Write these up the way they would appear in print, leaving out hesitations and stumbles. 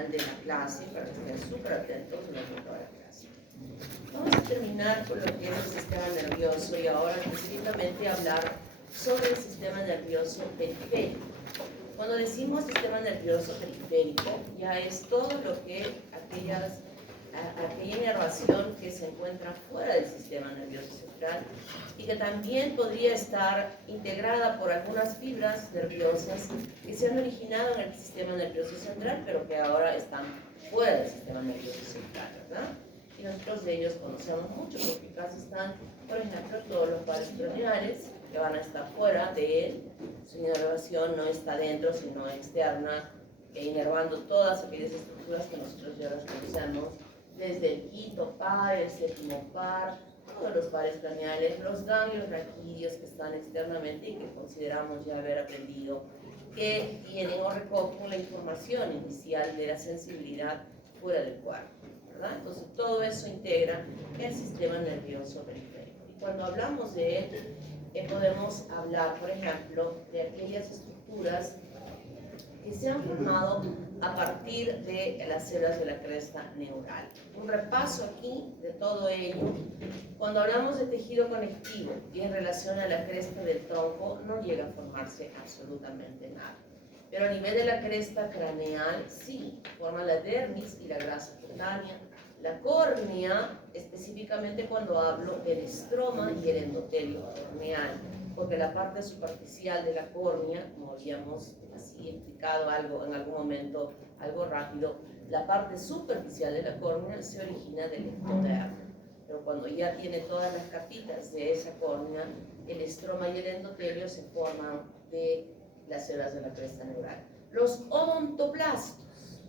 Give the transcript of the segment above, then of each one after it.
final de la clase para que estén súper atentos durante toda la clase. Vamos a terminar con lo que es el sistema nervioso y ahora específicamente hablar sobre el sistema nervioso periférico. Cuando decimos sistema nervioso periférico, ya es todo lo que aquella inervación que se encuentra fuera del sistema nervioso central y que también podría estar integrada por algunas fibras nerviosas que se han originado en el sistema nervioso central, pero que ahora están fuera del sistema nervioso central, ¿verdad? Y nosotros de ellos conocemos mucho, porque casi están, por ejemplo, todos los pares craneales que van a estar fuera de él. Su inervación no está dentro, sino externa, e inervando todas aquellas estructuras que nosotros ya las conocemos, desde el quinto par, el séptimo par, todos los pares craneales, los ganglios raquídeos que están externamente y que consideramos ya haber aprendido, que tienen o recogen la información inicial de la sensibilidad fuera del cuerpo, ¿verdad? Entonces todo eso integra el sistema nervioso periférico. Y cuando hablamos de él, podemos hablar, por ejemplo, de aquellas estructuras que se han formado a partir de las células de la cresta neural. Un repaso aquí de todo ello. Cuando hablamos de tejido conectivo y en relación a la cresta del tronco, no llega a formarse absolutamente nada. Pero a nivel de la cresta craneal, sí, forma la dermis y la grasa cutánea. La córnea, específicamente cuando hablo del estroma y el endotelio corneal, porque la parte superficial de la córnea, como habíamos así explicado algo en algún momento, algo rápido, la parte superficial de la córnea se origina del endodermo. Pero cuando ya tiene todas las capitas de esa córnea, el estroma y el endotelio se forman de las células de la cresta neural. Los odontoblastos,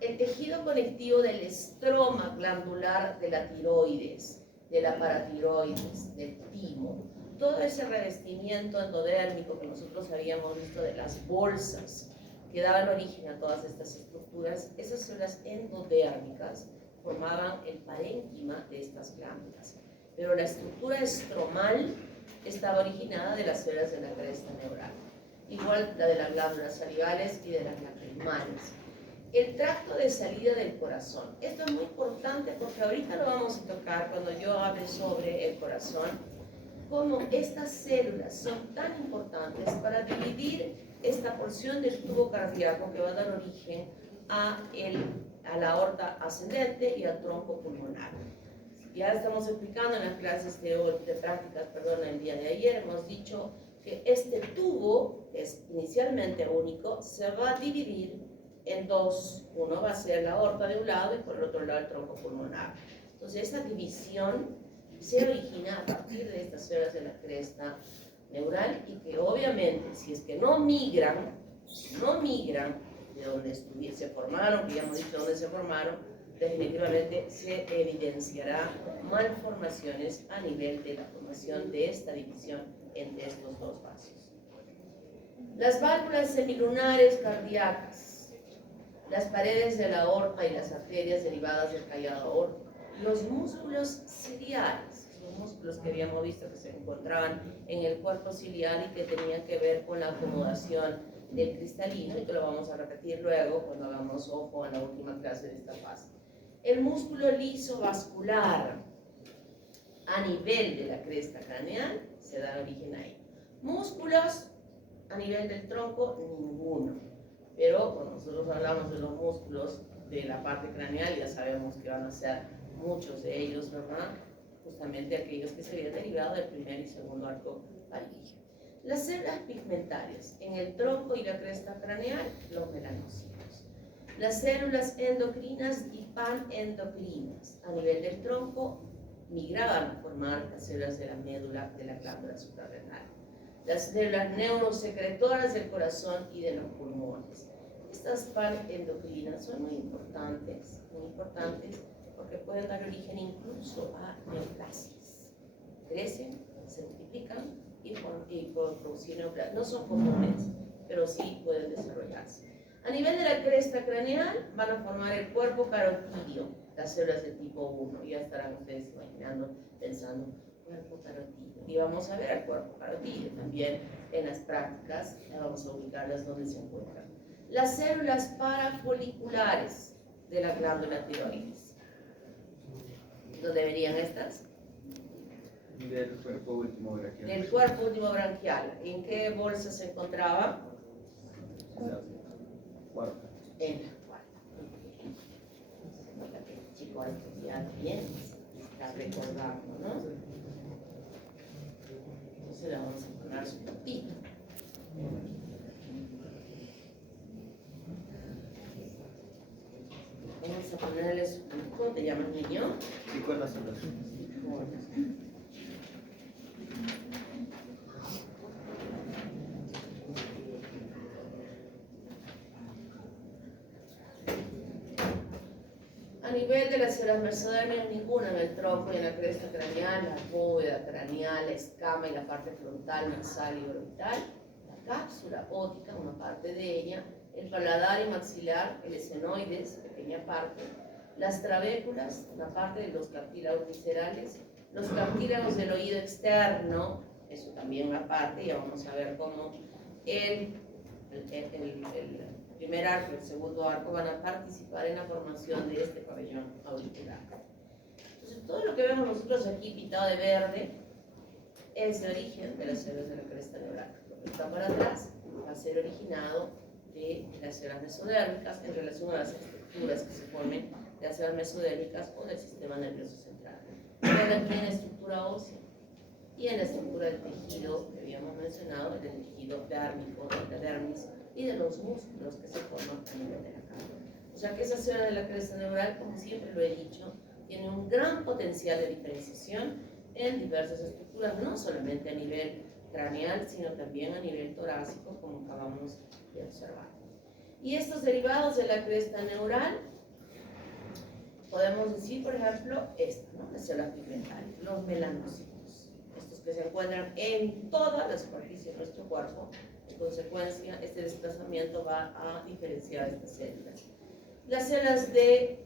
el tejido conectivo del estroma glandular de la tiroides, de la paratiroides, del timo, todo ese revestimiento endodérmico que nosotros habíamos visto de las bolsas que daban origen a todas estas estructuras, esas células endodérmicas formaban el parénquima de estas glándulas. Pero la estructura estromal estaba originada de las células de la cresta neural, igual la de las glándulas salivales y de las lacrimales. El tracto de salida del corazón. Esto es muy importante porque ahorita lo vamos a tocar cuando yo hable sobre el corazón, cómo estas células son tan importantes para dividir esta porción del tubo cardíaco que va a dar origen a la aorta ascendente y al tronco pulmonar. Ya estamos explicando en las clases de prácticas, el día de ayer, hemos dicho que este tubo, que es inicialmente único, se va a dividir en dos. Uno va a ser la aorta de un lado y por el otro lado el tronco pulmonar. Entonces esa división se origina a partir de estas células de la cresta neural y que obviamente si es que no migran de donde se formaron, que ya hemos dicho dónde se formaron, definitivamente se evidenciará malformaciones a nivel de la formación de esta división entre estos dos vasos. Las válvulas semilunares cardíacas, las paredes de la aorta y las arterias derivadas del callado aórtico, los músculos ciliares, los músculos que habíamos visto que se encontraban en el cuerpo ciliar y que tenían que ver con la acomodación del cristalino, y que lo vamos a repetir luego cuando hagamos ojo en la última clase de esta fase. El músculo liso vascular a nivel de la cresta craneal se da origen ahí. Músculos a nivel del tronco, ninguno. Pero cuando nosotros hablamos de los músculos de la parte craneal, ya sabemos que van a ser muchos de ellos, ¿verdad? Justamente aquellos que se habían derivado del primer y segundo arco faríngeo. Las células pigmentarias en el tronco y la cresta craneal, los melanocitos. Las células endocrinas y panendocrinas a nivel del tronco migraban a formar las células de la médula de la glándula suprarrenal. Las células neurosecretoras del corazón y de los pulmones. Estas panendocrinas son muy importantes porque pueden dar origen incluso a neoplasias. Crecen, se multiplican y pueden producir neoplasias. No son comunes, pero sí pueden desarrollarse. A nivel de la cresta craneal van a formar el cuerpo carotídeo, las células de tipo 1. Ya estarán ustedes imaginando, pensando, cuerpo carotídeo. Y vamos a ver el cuerpo carotídeo también en las prácticas, vamos a ubicarlas donde se encuentran. las células parafoliculares de la glándula tiroides. ¿Dónde verían estas? Del cuerpo último branquial. Del cuerpo último branquial. ¿En qué bolsa se encontraba? Cuarta. En la cuarta. El chico ha estudiado bien, está recordando, ¿no? Entonces le vamos a poner su puntito. Vamos a ponerle su puntito. ¿Cómo te llamas, niño? Y con las células. A nivel de las células mesodérmicas, ninguna en el tronco y en la cresta craneal, la bóveda craneal, la escama y la parte frontal, nasal y orbital, la cápsula óptica, una parte de ella, el paladar y maxilar, el escenoides, pequeña parte, las trabéculas, una parte de los cartílagos viscerales, los cartílagos del oído externo, eso también una parte, ya vamos a ver cómo el primer arco y el segundo arco van a participar en la formación de este pabellón auricular. Entonces, todo lo que vemos nosotros aquí pintado de verde es el origen de las células de la cresta neural. Lo que está para atrás va a ser originado de las células mesodérmicas en relación a las estructuras que se formen de las células mesodérmicas o del sistema nervioso central. Pero aquí en la estructura ósea y en la estructura del tejido que habíamos mencionado, el tejido dérmico, de la dermis, y de los músculos que se forman a nivel de la cara. O sea que esa célula de la cresta neural, como siempre lo he dicho, tiene un gran potencial de diferenciación en diversas estructuras, no solamente a nivel craneal, sino también a nivel torácico, como acabamos de observar. Y estos derivados de la cresta neural, podemos decir, por ejemplo, esta, ¿no? Las células pigmentales, los melanocitos, estos que se encuentran en toda la superficie de nuestro cuerpo. En consecuencia, este desplazamiento va a diferenciar estas células. Las células del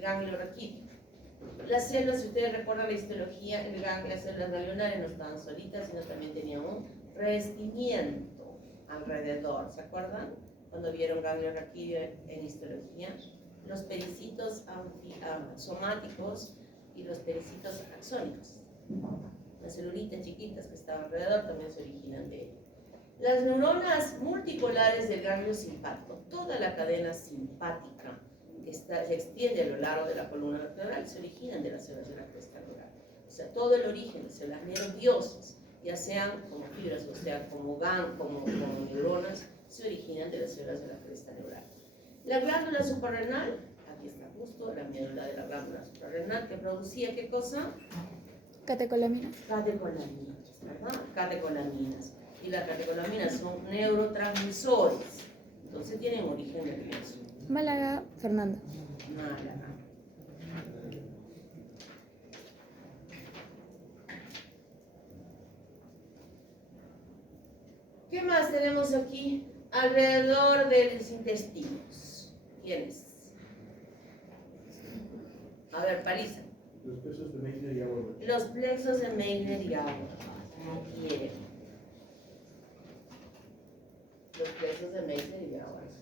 ganglio raquídeo. Las células, si ustedes recuerdan la histología, las células ganglionares no estaban solitas, sino también tenían un revestimiento alrededor. ¿Se acuerdan? Cuando vieron ganglio raquídeo en histología. Los pericitos somáticos y los pericitos axónicos. Las celulitas chiquitas que estaban alrededor también se originan de ello. Las neuronas multipolares del ganglio simpático, toda la cadena simpática que se extiende a lo largo de la columna vertebral, se originan de las células de la cresta neural. O sea, todo el origen de células nerviosas, ya sean como fibras, o sea, como neuronas, se originan de las células de la cresta neural. La glándula suprarrenal, aquí está justo la médula de la glándula suprarrenal, que producía ¿qué cosa? Catecolaminas. Catecolaminas, ¿verdad? Catecolaminas. Y las catecolaminas son neurotransmisores, entonces tienen origen nervioso. Málaga, Fernanda. Málaga. ¿Qué más tenemos aquí? Alrededor de los intestinos. ¿Quiénes? A ver, Parisa. Los plexos de Meissner y Auerbach. Los plexos de Meissner y Auerbach. Aquí los plexos de Meissner y Auerbach.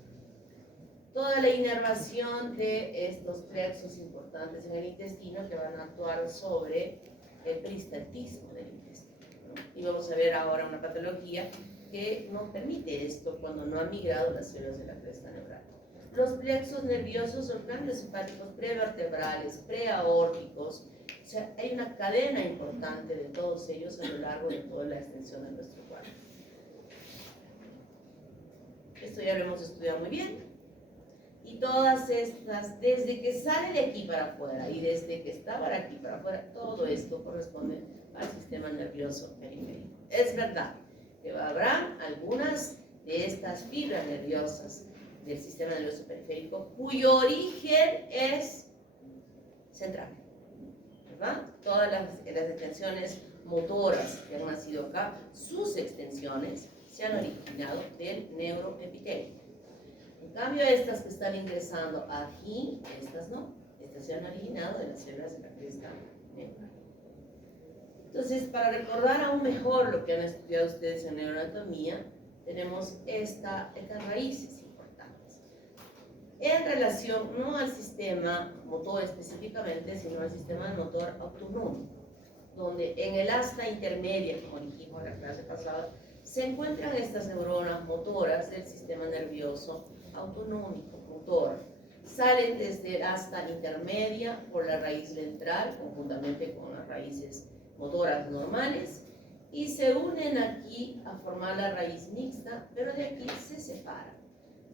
Toda la inervación de estos plexos importantes en el intestino que van a actuar sobre el peristaltismo del intestino, ¿no? Y vamos a ver ahora una patología que no permite esto cuando no han migrado las células de la cresta neural. Los plexos nerviosos son ganglios simpáticos prevertebrales, preaórticos, o sea, hay una cadena importante de todos ellos a lo largo de toda la extensión de nuestro cuerpo. Esto ya lo hemos estudiado muy bien. Y todas estas, desde que sale de aquí para afuera y desde que está para aquí para afuera, todo esto corresponde al sistema nervioso periférico. Es verdad que habrá algunas de estas fibras nerviosas del sistema nervioso periférico cuyo origen es central, ¿verdad? Todas las extensiones motoras que han nacido acá, sus extensiones se han originado del neuroepitelio. En cambio, estas que están ingresando aquí, estas no, estas se han originado de las células de la cresta neural. Entonces, para recordar aún mejor lo que han estudiado ustedes en neuroanatomía, tenemos estas raíces importantes. en relación no al sistema motor específicamente, sino al sistema del motor autonómico, donde en el asta intermedia, como dijimos en la clase pasada, se encuentran estas neuronas motoras del sistema nervioso autonómico, motor. Salen desde el asta intermedia por la raíz ventral, conjuntamente con las raíces motoras normales, y se unen aquí a formar la raíz mixta, pero de aquí se separan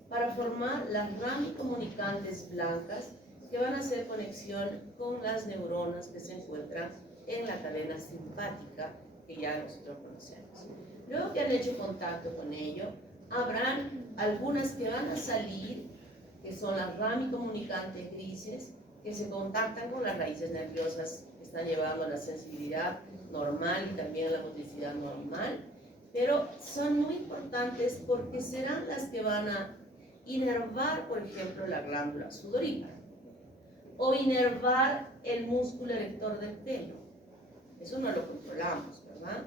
para formar las ramicomunicantes blancas que van a hacer conexión con las neuronas que se encuentran en la cadena simpática que ya nosotros conocemos. Luego que han hecho contacto con ello, habrán algunas que van a salir, que son las ramicomunicantes grises, que se contactan con las raíces nerviosas que están llevando a la sensibilidad normal y también a la motricidad normal, pero son muy importantes porque serán las que van a inervar, por ejemplo, la glándula sudorípara o inervar el músculo erector del pelo. Eso no lo controlamos, ¿verdad?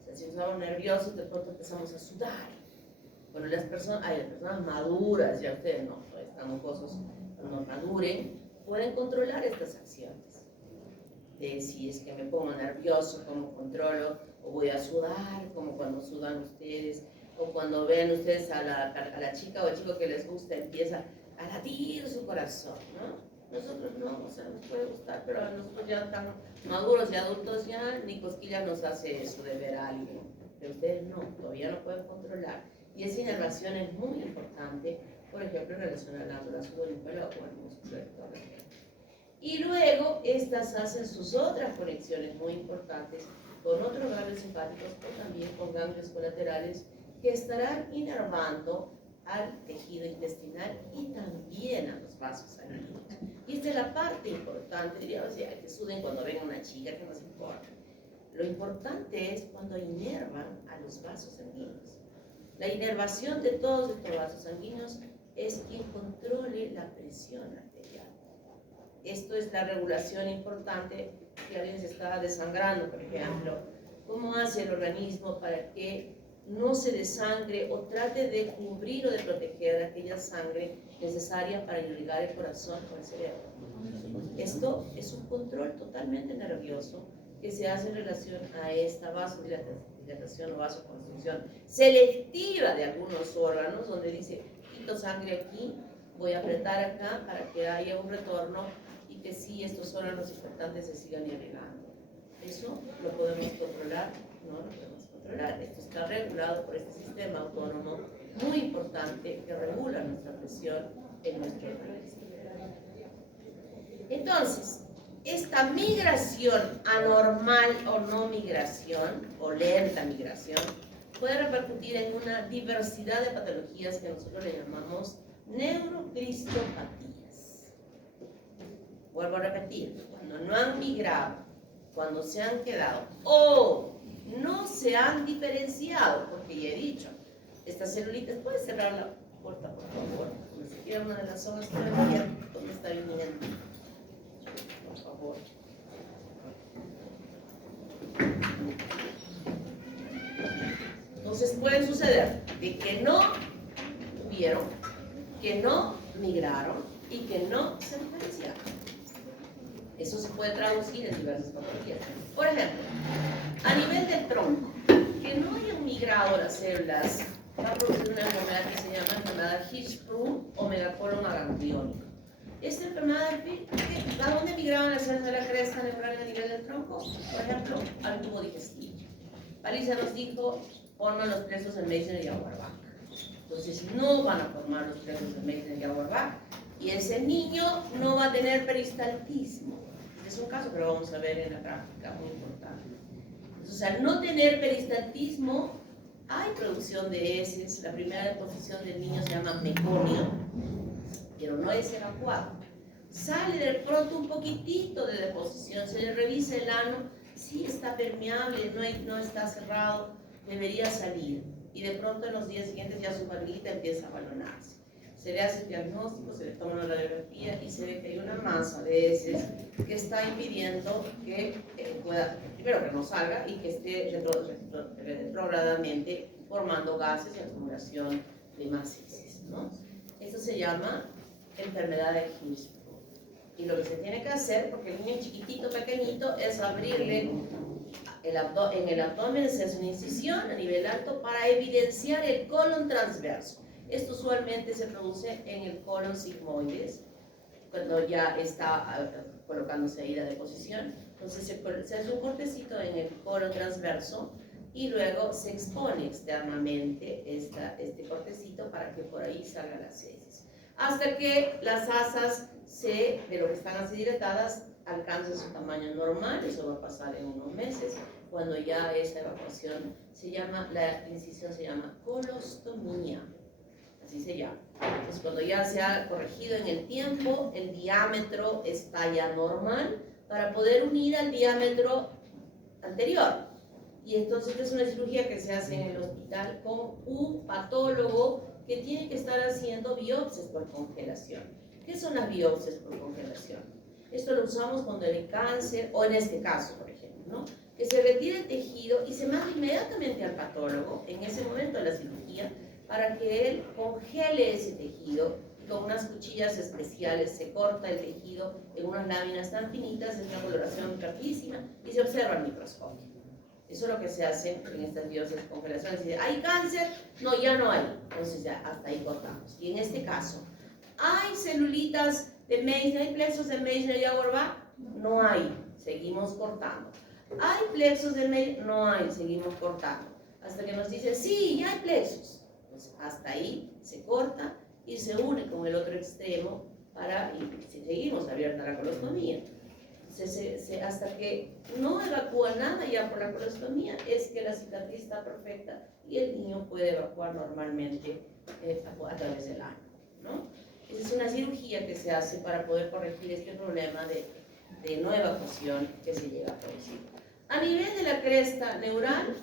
O sea, si estamos nerviosos, de pronto empezamos a sudar. Bueno, las personas maduras, ya ustedes no están mocosos, cuando maduren, pueden controlar estas acciones. De si es que me pongo nervioso, cómo controlo, o voy a sudar, como cuando sudan ustedes, o cuando ven ustedes a la chica o el chico que les gusta, empieza a latir su corazón, ¿no? Nosotros no, o sea, nos puede gustar, pero nosotros ya tan maduros y adultos ya, ni cosquilla nos hace eso de ver a alguien. Pero ustedes no, todavía no pueden controlar. Y esa inervación es muy importante, por ejemplo, en relación a la glándula sudorípara o al músculo erector. Y luego, estas hacen sus otras conexiones muy importantes con otros ganglios simpáticos o también con ganglios colaterales que estarán inervando al tejido intestinal y también a los vasos sanguíneos. Y esta es la parte importante, diría, o sea, que suden cuando ven a una chica, que nos importa. Lo importante es cuando inervan a los vasos sanguíneos. La inervación de todos estos vasos sanguíneos es quien controle la presión arterial. Esto es la regulación importante. Si alguien se está desangrando, por ejemplo, ¿cómo hace el organismo para que no se desangre o trate de cubrir o de proteger aquella sangre necesaria para irrigar el corazón o el cerebro? Esto es un control totalmente nervioso que se hace en relación a esta vasodilatación o vasoconstricción selectiva de algunos órganos, donde dice, quito sangre aquí, voy a apretar acá para que haya un retorno y que sí estos órganos importantes se sigan irrigando. Eso lo podemos controlar, no lo podemos controlar. Esto está regulado por este sistema autónomo muy importante que regula nuestra presión en nuestro organismo. Entonces, esta migración anormal o no migración, o lenta migración, puede repercutir en una diversidad de patologías que nosotros le llamamos neurocristopatías. Vuelvo a repetir, cuando no han migrado, cuando se han quedado o no se han diferenciado, porque ya he dicho, estas celulitas, ¿puedes cerrar la puerta, por favor? Ni siquiera una de las hojas que ¿dónde está viniendo? Por favor. Entonces puede suceder de que no tuvieron, que no migraron y que no se diferenciaron. Eso se puede traducir en diversas patologías. Por ejemplo, a nivel del tronco, que no hayan migrado las células va a producir una enfermedad que se llama enfermedad Hirschsprung o megacolon agangliónico. Esta enfermedad, ¿a dónde migraban las células de la cresta neural a nivel del tronco? Por ejemplo, al tubo digestivo. Paliza nos dijo, forman los plexos de Meissner y Auerbach. Entonces no van a formar los plexos de Meissner y Auerbach y ese niño no va a tener peristaltismo. Es un caso que lo vamos a ver en la práctica, muy importante. Entonces, al no tener peristaltismo, hay producción de heces. La primera deposición del niño se llama meconio, pero no es evacuado. Sale de pronto un poquitito de deposición, se le revisa el ano, sí está permeable, no está cerrado, debería salir. Y de pronto en los días siguientes ya su barriguita empieza a balonarse. Se le hace el diagnóstico, se le toma una radiografía y se ve que hay una masa de heces que está impidiendo que pueda, primero que no salga y que esté retrogradamente formando gases y acumulación de más heces, ¿no? Eso se llama enfermedad de Hirschsprung. Y lo que se tiene que hacer, porque el niño chiquitito, pequeñito, es abrirle en el abdomen, se hace una incisión a nivel alto para evidenciar el colon transverso. Esto usualmente se produce en el colon sigmoides, cuando ya está colocándose ahí la deposición. Entonces se hace un cortecito en el colon transverso y luego se expone externamente este cortecito para que por ahí salgan las heces. Hasta que las asas de lo que están así dilatadas alcancen su tamaño normal. Eso va a pasar en unos meses, cuando ya esa evacuación la incisión se llama colostomía, así se llama. Entonces cuando ya se ha corregido en el tiempo, el diámetro está ya normal para poder unir al diámetro anterior. Y entonces es una cirugía que se hace en el hospital con un patólogo que tiene que estar haciendo biopsias por congelación. ¿Qué son las biopsias por congelación? Esto lo usamos cuando hay cáncer, o en este caso, por ejemplo, ¿no? Que se retira el tejido y se manda inmediatamente al patólogo, en ese momento de la cirugía, para que él congele ese tejido. Y con unas cuchillas especiales se corta el tejido en unas láminas tan finitas, es una coloración rapidísima, y se observa al microscopio. Eso es lo que se hace en estas biopsias de congelación. Si dice, ¿hay cáncer? No, ya no hay. Entonces ya hasta ahí cortamos. Y en este caso, ¿hay celulitas de Meissner? ¿Hay plexos de Meissner y Auerbach? No hay. Seguimos cortando. ¿Hay plexos de Meissner? No hay. Seguimos cortando. Hasta que nos dice, sí, ya hay plexos. Pues hasta ahí se corta y se une con el otro extremo y seguimos abierta la colostomía. Hasta que no evacúa nada ya por la colostomía, es que la cicatriz está perfecta y el niño puede evacuar normalmente a través del ano, ¿no? Esa es una cirugía que se hace para poder corregir este problema de no evacuación que se llega a producir. A nivel de la cresta neural,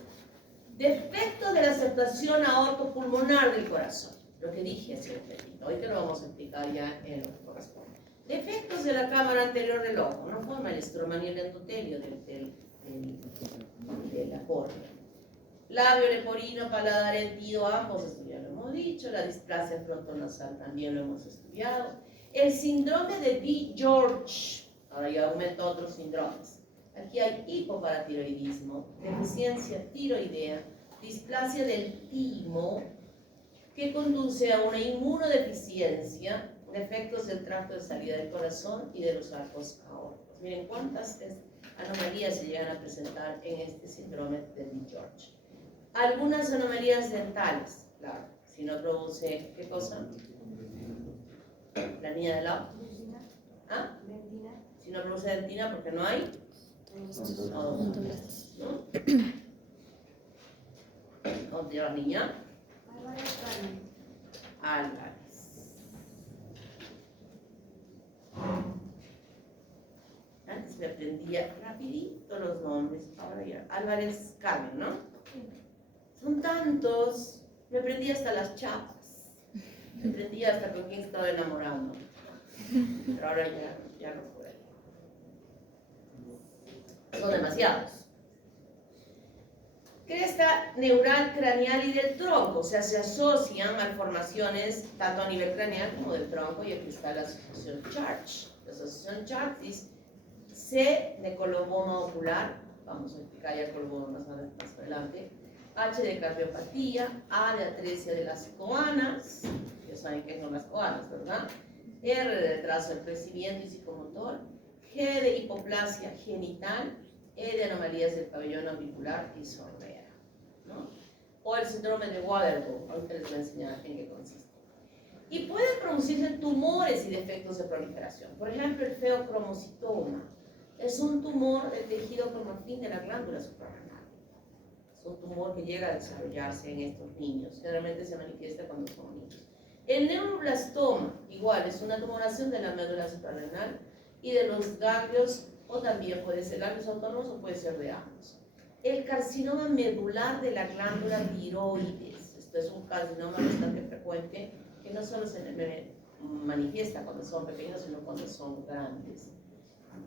defecto de la aceptación aortopulmonar del corazón, lo que dije hace un ratito, hoy te lo vamos a explicar ya en lo que corresponde. Defectos de la cámara anterior del ojo, no forma el estroma ni el endotelio de la córnea. Labio leporino, paladar hendido, ambos esto ya lo hemos dicho. La displasia frontonasal también lo hemos estudiado. El síndrome de B. George, ahora ya aumentó otros síndromes. Aquí hay hipoparatiroidismo, deficiencia tiroidea, displasia del timo, que conduce a una inmunodeficiencia, defectos del tracto de salida del corazón y de los arcos aórticos. Miren cuántas anomalías se llegan a presentar en este síndrome de B. George. Algunas anomalías dentales, claro, si no produce, ¿qué cosa? La niña de la... ¿Ah? Si no produce dentina, porque no hay... ¿No? ¿Dónde la niña? Álvarez. Antes me aprendía rapidito los nombres, ahora ya. Álvarez Carmen, ¿no? Son tantos. Me aprendí hasta las chapas. Me aprendí hasta con quién estaba enamorando. Pero ahora ya no puedo. Son demasiados. Cresta neural craneal y del tronco, o sea, se asocian malformaciones tanto a nivel craneal como del tronco, y aquí está la asociación Church. La asociación Church es C de coloboma ocular, vamos a explicar ya el coloboma más adelante, H de cardiopatía, A de atresia de las coanas, ya saben qué son las coanas, ¿verdad? R de retraso del crecimiento y psicomotor, G de hipoplasia genital, E de anomalías del pabellón auricular y sordera, ¿no? O el síndrome de Waterbury, ahorita les voy a enseñar en qué consiste. Y pueden producirse tumores y defectos de proliferación. Por ejemplo, el feocromocitoma es un tumor del tejido cromafín de la glándula suprarrenal. Es un tumor que llega a desarrollarse en estos niños. Generalmente se manifiesta cuando son niños. El neuroblastoma, igual, es una tumoración de la médula suprarrenal y de los ganglios, o también puede ser ganglios autónomos o puede ser de ambos. El carcinoma medular de la glándula tiroides. Esto es un carcinoma bastante frecuente que no solo se manifiesta cuando son pequeños, sino cuando son grandes.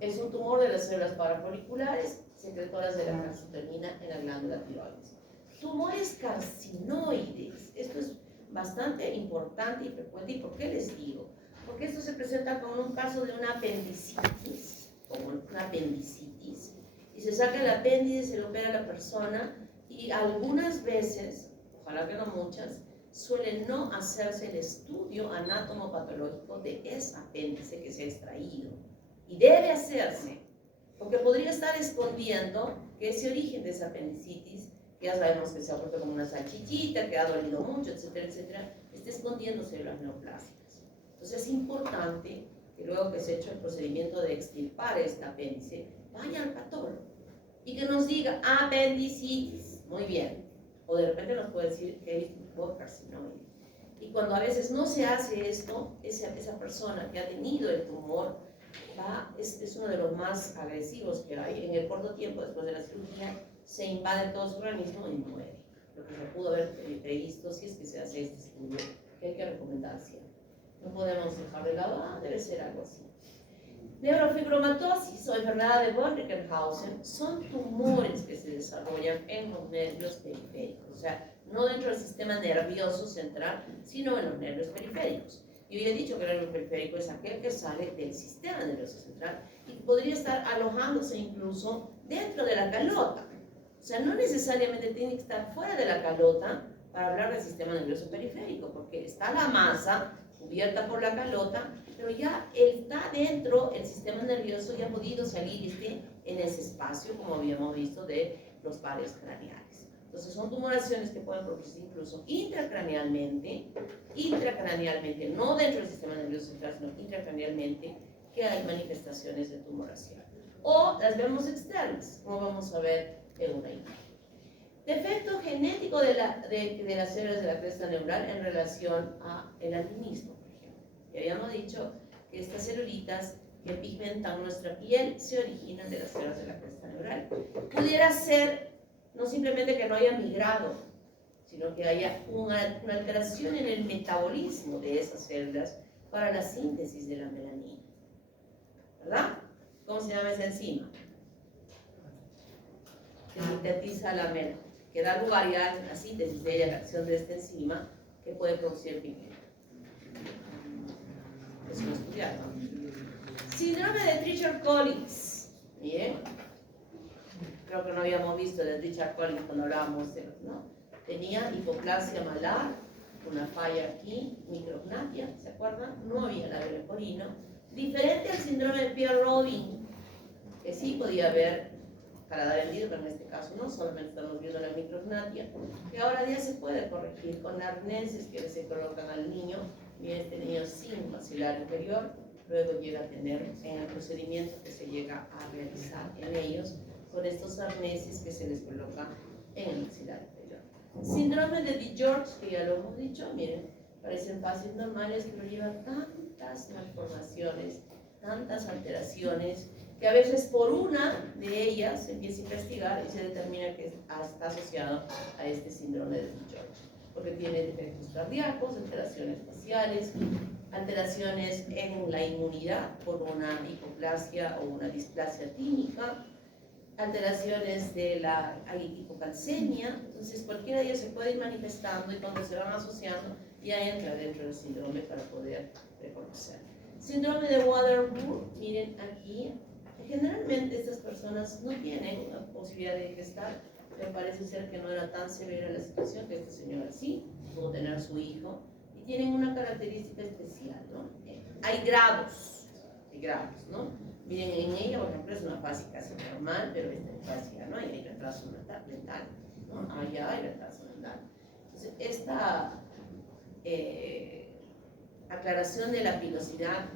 Es un tumor de las células parafoliculares secretoras de la calcitonina en la glándula tiroides. Tumores carcinoides. Esto es bastante importante y frecuente. ¿Y por qué les digo? porque esto se presenta como un caso de una apendicitis, y se saca el apéndice, se lo opera a la persona, y algunas veces, ojalá que no muchas, suele no hacerse el estudio anatomopatológico de ese apéndice que se ha extraído. Y debe hacerse, porque podría estar escondiendo que ese origen de esa apendicitis, que ya sabemos que se ha puesto como una salchichita, que ha dolido mucho, etcétera, etcétera, esté escondiendo células neoplásicas. Entonces es importante que luego que se ha hecho el procedimiento de extirpar este apéndice, vaya al patólogo y que nos diga apendicitis, muy bien, o de repente nos puede decir que hay tipo carcinoide. Y cuando a veces no se hace esto, esa persona que ha tenido el tumor es uno de los más agresivos que hay. En el corto tiempo después de la cirugía se invade todo su organismo y muere. Lo que se pudo haber previsto si es que se hace este estudio, que hay que recomendar siempre. No podemos dejar de lado, debe ser algo así. Neurofibromatosis o enfermedad de von Rickenhausen son tumores que se desarrollan en los nervios periféricos, o sea, no dentro del sistema nervioso central, sino en los nervios periféricos. Yo había dicho que el nervio periférico es aquel que sale del sistema nervioso central y que podría estar alojándose incluso dentro de la calota. O sea, no necesariamente tiene que estar fuera de la calota para hablar del sistema nervioso periférico, porque está la masa cubierta por la calota, pero ya está dentro el sistema nervioso y ha podido salir en ese espacio, como habíamos visto, de los pares craneales. Entonces son tumoraciones que pueden producirse incluso intracranealmente, no dentro del sistema nervioso central, sino intracranealmente, que hay manifestaciones de tumoración. O las vemos externas, como vamos a ver en una imagen. Defecto genético de las células de la cresta neural en relación al albinismo, por ejemplo. Ya habíamos dicho que estas celulitas que pigmentan nuestra piel se originan de las células de la cresta neural. Pudiera ser no simplemente que no haya migrado, sino que haya una alteración en el metabolismo de esas células para la síntesis de la melanina. ¿Verdad? ¿Cómo se llama esa enzima? Que sintetiza la melanina, que da lugar ya a la síntesis de ella, la acción de esta enzima que puede producir pigmento. Es un estudiado. Síndrome de Treacher-Collins. Miren, creo que no habíamos visto de Treacher-Collins cuando hablábamos de, ¿no? Tenía hipoplasia malar, una falla aquí, micrognatia, ¿se acuerdan? No había labio leporino. Diferente al síndrome de Pierre-Robin, que sí podía haber paladar hendido, pero en este caso no, solamente estamos viendo la micrognatia, que ahora ya se puede corregir con arneses que se colocan al niño, y este niño sin maxilar inferior, luego llega a tener en el procedimiento que se llega a realizar en ellos, con estos arneses que se les coloca en el maxilar inferior. Síndrome de DiGeorge, que ya lo hemos dicho, miren, parecen pacientes normales, pero llevan tantas malformaciones, tantas alteraciones, que a veces por una de ellas se empieza a investigar y se determina que está asociado a este síndrome de DiGeorge, porque tiene defectos cardíacos, alteraciones faciales, alteraciones en la inmunidad por una hipoplasia o una displasia tímica, alteraciones de la hipocalcemia. Entonces cualquiera de ellos se puede ir manifestando y cuando se van asociando ya entra dentro del síndrome para poder reconocer. Síndrome de Waterworth, miren aquí, generalmente estas personas no tienen una posibilidad de gestar, pero parece ser que no era tan severa la situación, que esta señora sí pudo tener su hijo, y tienen una característica especial, ¿no? Hay grados, ¿no? Miren, en ella, por ejemplo, es una fase casi normal, pero esta fase ya no hay retraso mental, ¿no? Allá hay retraso mental. Entonces, esta aclaración de la pilosidad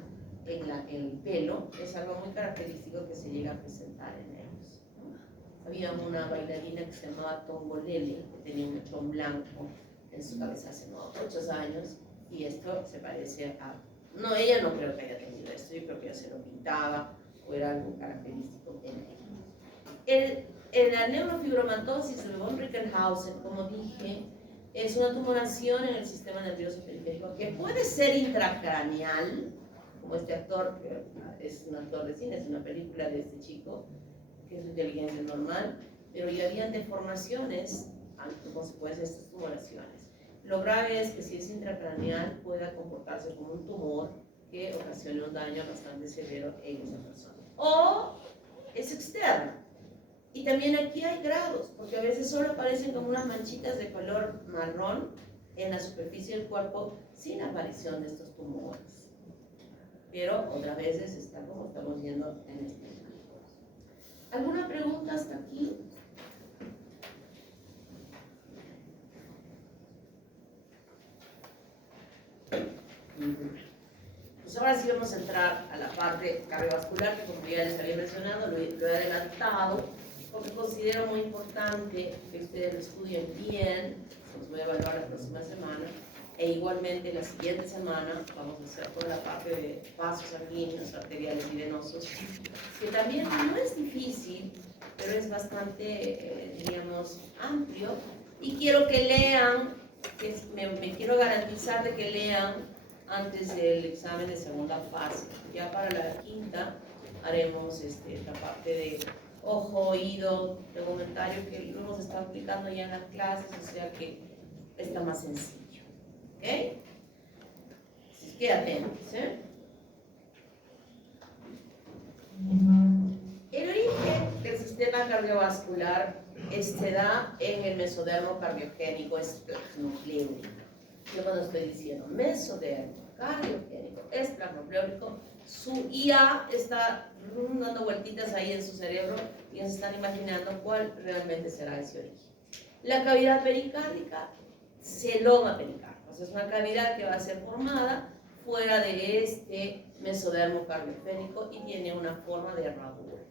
en el pelo es algo muy característico que se llega a presentar en ellos, ¿no? Había una bailarina que se llamaba Tongolele, que tenía un mechón blanco en su cabeza hace unos 8 años, y esto se parece a... No, ella no creo que haya tenido esto, yo creo que ella se lo pintaba o era algo característico en ella. La neurofibromatosis de von Rickenhausen, como dije, es una tumoración en el sistema nervioso periférico que puede ser intracraneal, como este actor, que es un actor de cine, es una película de este chico, que es su inteligencia normal, pero ya habían deformaciones como consecuencia de estas tumoraciones. Lo grave es que si es intracraneal pueda comportarse como un tumor que ocasione un daño bastante severo en esa persona. O es externo. Y también aquí hay grados, porque a veces solo aparecen como unas manchitas de color marrón en la superficie del cuerpo sin aparición de estos tumores. Pero otras veces está como estamos viendo en este caso. ¿Alguna pregunta hasta aquí? Pues ahora sí vamos a entrar a la parte cardiovascular, que como ya les había mencionado, lo he adelantado, porque considero muy importante que ustedes lo estudien bien. Los voy a evaluar la próxima semana, e igualmente la siguiente semana vamos a hacer toda la parte de vasos sanguíneos, arteriales y venosos, que también no es difícil, pero es bastante, diríamos, amplio, y quiero que lean, me quiero garantizar de que lean antes del examen de segunda fase. Ya para la quinta haremos la parte de ojo, oído, tegumentario, que lo hemos estado aplicando ya en las clases, o sea que está más sencillo. ¿Ok? Así que atentos, ¿eh? El origen del sistema cardiovascular se da en el mesodermo cardiogénico esplanopleúrico. Yo cuando estoy diciendo mesodermo cardiogénico esplanopleúrico, su IA está dando vueltitas ahí en su cerebro y se están imaginando cuál realmente será ese origen. La cavidad pericárdica, celoma pericárdico, o sea, es una cavidad que va a ser formada fuera de este mesodermo cardiogénico y tiene una forma de herradura.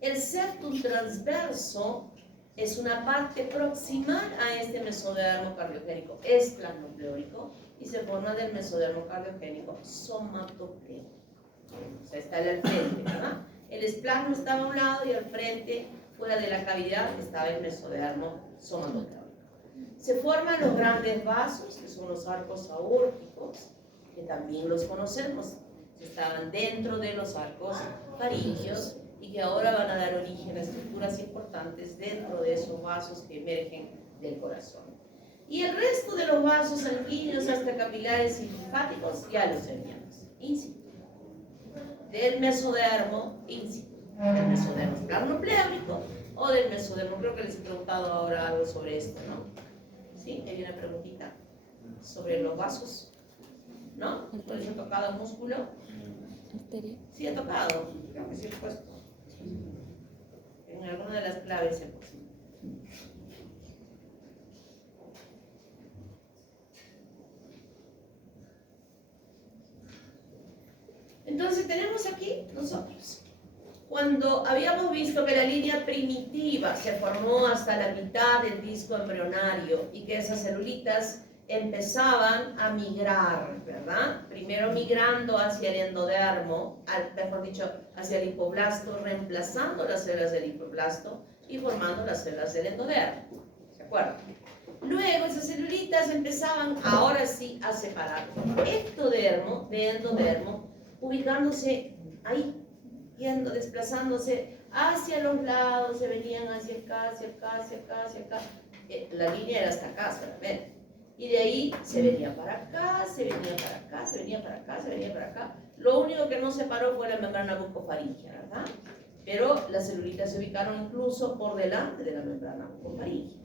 El septum transverso es una parte proximal a este mesodermo cardiogénico esplanopleúrico y se forma del mesodermo cardiogénico somatopleúrico. O sea, está al frente, ¿verdad? El esplasmo estaba a un lado y al frente, fuera de la cavidad, estaba el mesodermo somatopleúrico. Se forman los grandes vasos, que son los arcos aórticos, que también los conocemos. Estaban dentro de los arcos faringios y que ahora van a dar origen a estructuras importantes dentro de esos vasos que emergen del corazón. Y el resto de los vasos sanguíneos hasta capilares y linfáticos ya los teníamos, in situ. Del mesodermo in situ, del mesodermo esplanopleúrico o del mesodermo, creo que les he preguntado ahora algo sobre esto, ¿no? ¿Sí? Hay una preguntita sobre los vasos, ¿no? ¿Por eso he tocado el músculo? Arteria. Sí, he tocado, creo que sí he puesto. En alguna de las claves he puesto. Entonces tenemos aquí nosotros, cuando habíamos visto que la línea primitiva se formó hasta la mitad del disco embrionario y que esas celulitas empezaban a migrar, ¿verdad? Primero migrando hacia el endodermo, mejor dicho, hacia el hipoblasto, reemplazando las células del hipoblasto y formando las células del endodermo, ¿de acuerdo? Luego esas celulitas empezaban, ahora sí, a separar ectodermo de endodermo, ubicándose ahí, yendo, desplazándose hacia los lados, se venían hacia acá, hacia acá, hacia acá, hacia acá. La línea era hasta acá solamente. Y de ahí se venía para acá, se venía para acá, se venía para acá, se venía para acá. Lo único que no se paró fue la membrana bucofaríngea, ¿verdad? Pero las celulitas se ubicaron incluso por delante de la membrana bucofaríngea.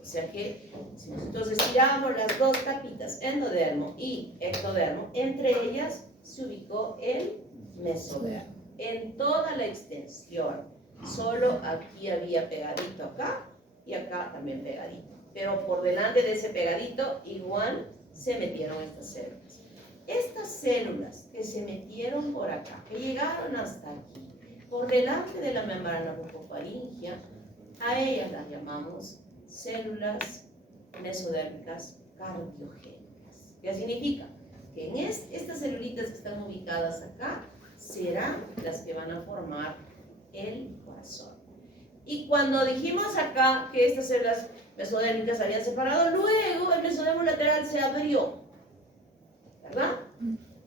O sea que si nosotros estiramos las dos capitas, endodermo y ectodermo, entre ellas se ubicó el mesodermo en toda la extensión. Solo aquí había pegadito acá y acá también pegadito. Pero por delante de ese pegadito igual se metieron estas células. Estas células que se metieron por acá, que llegaron hasta aquí, por delante de la membrana bucofaríngea, a ellas las llamamos células mesodérmicas cardiogénicas. ¿Qué significa? Que en estas celulitas que están ubicadas acá serán las que van a formar el corazón. Y cuando dijimos acá que estas células mesodérmicas se habían separado, luego el mesodermo lateral se abrió, ¿verdad?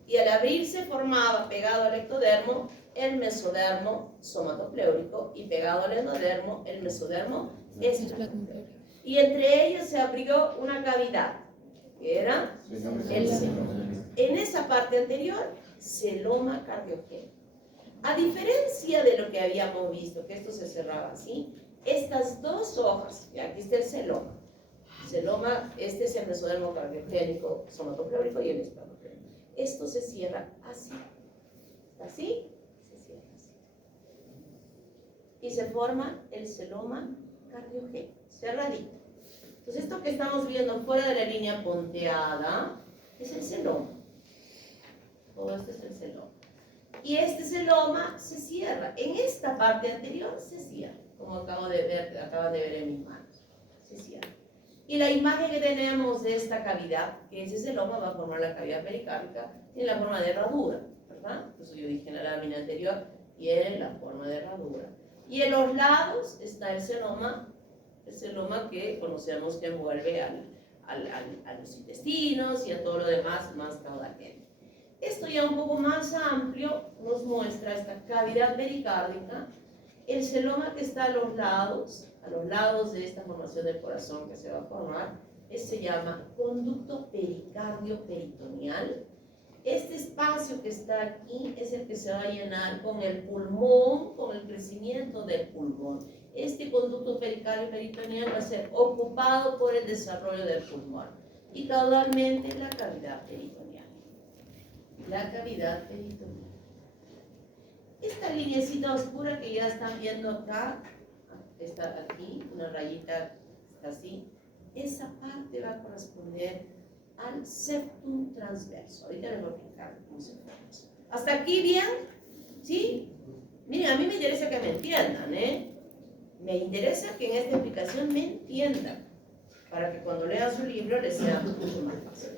Y al abrirse formaba, pegado al ectodermo, el mesodermo somatopleúrico y pegado al endodermo, el mesodermo esplanopleúrico. Y entre ellos se abrió una cavidad, que era el seno. En esa parte anterior celoma cardiogénico. A diferencia de lo que habíamos visto, que esto se cerraba así, estas dos hojas, y aquí está el celoma. Celoma, este es el mesodermo cardiogénico somatopleórico y el esplanopleórico. Esto se cierra así. Así, se cierra así. Y se forma el celoma cardiogénico, cerradito. Entonces, esto que estamos viendo fuera de la línea punteada es el celoma. Todo esto es el celoma. Y este celoma se cierra. En esta parte anterior se cierra, como acaban de ver en mis manos. Se cierra. Y la imagen que tenemos de esta cavidad, que ese celoma va a formar la cavidad pericárdica, tiene la forma de herradura, ¿verdad? Eso yo dije en la lámina anterior, tiene la forma de herradura. Y en los lados está el celoma que conocemos que envuelve a los intestinos y a todo lo demás más caudalmente. Esto ya un poco más amplio nos muestra esta cavidad pericárdica, el celoma que está a los lados de esta formación del corazón que se va a formar, se llama conducto pericardio-peritoneal. Este espacio que está aquí es el que se va a llenar con el pulmón, con el crecimiento del pulmón. Este conducto pericardio-peritoneal va a ser ocupado por el desarrollo del pulmón y caudalmente la cavidad peritoneal. La cavidad peritoneal. Esta lineecita oscura que ya están viendo acá, está aquí, una rayita está así, esa parte va a corresponder al septum transverso. Ahorita les voy a explicar cómo se forma. ¿Hasta aquí bien? ¿Sí? Miren, a mí me interesa que me entiendan, ¿eh? Me interesa que en esta explicación me entiendan, para que cuando lean su libro les sea mucho más fácil.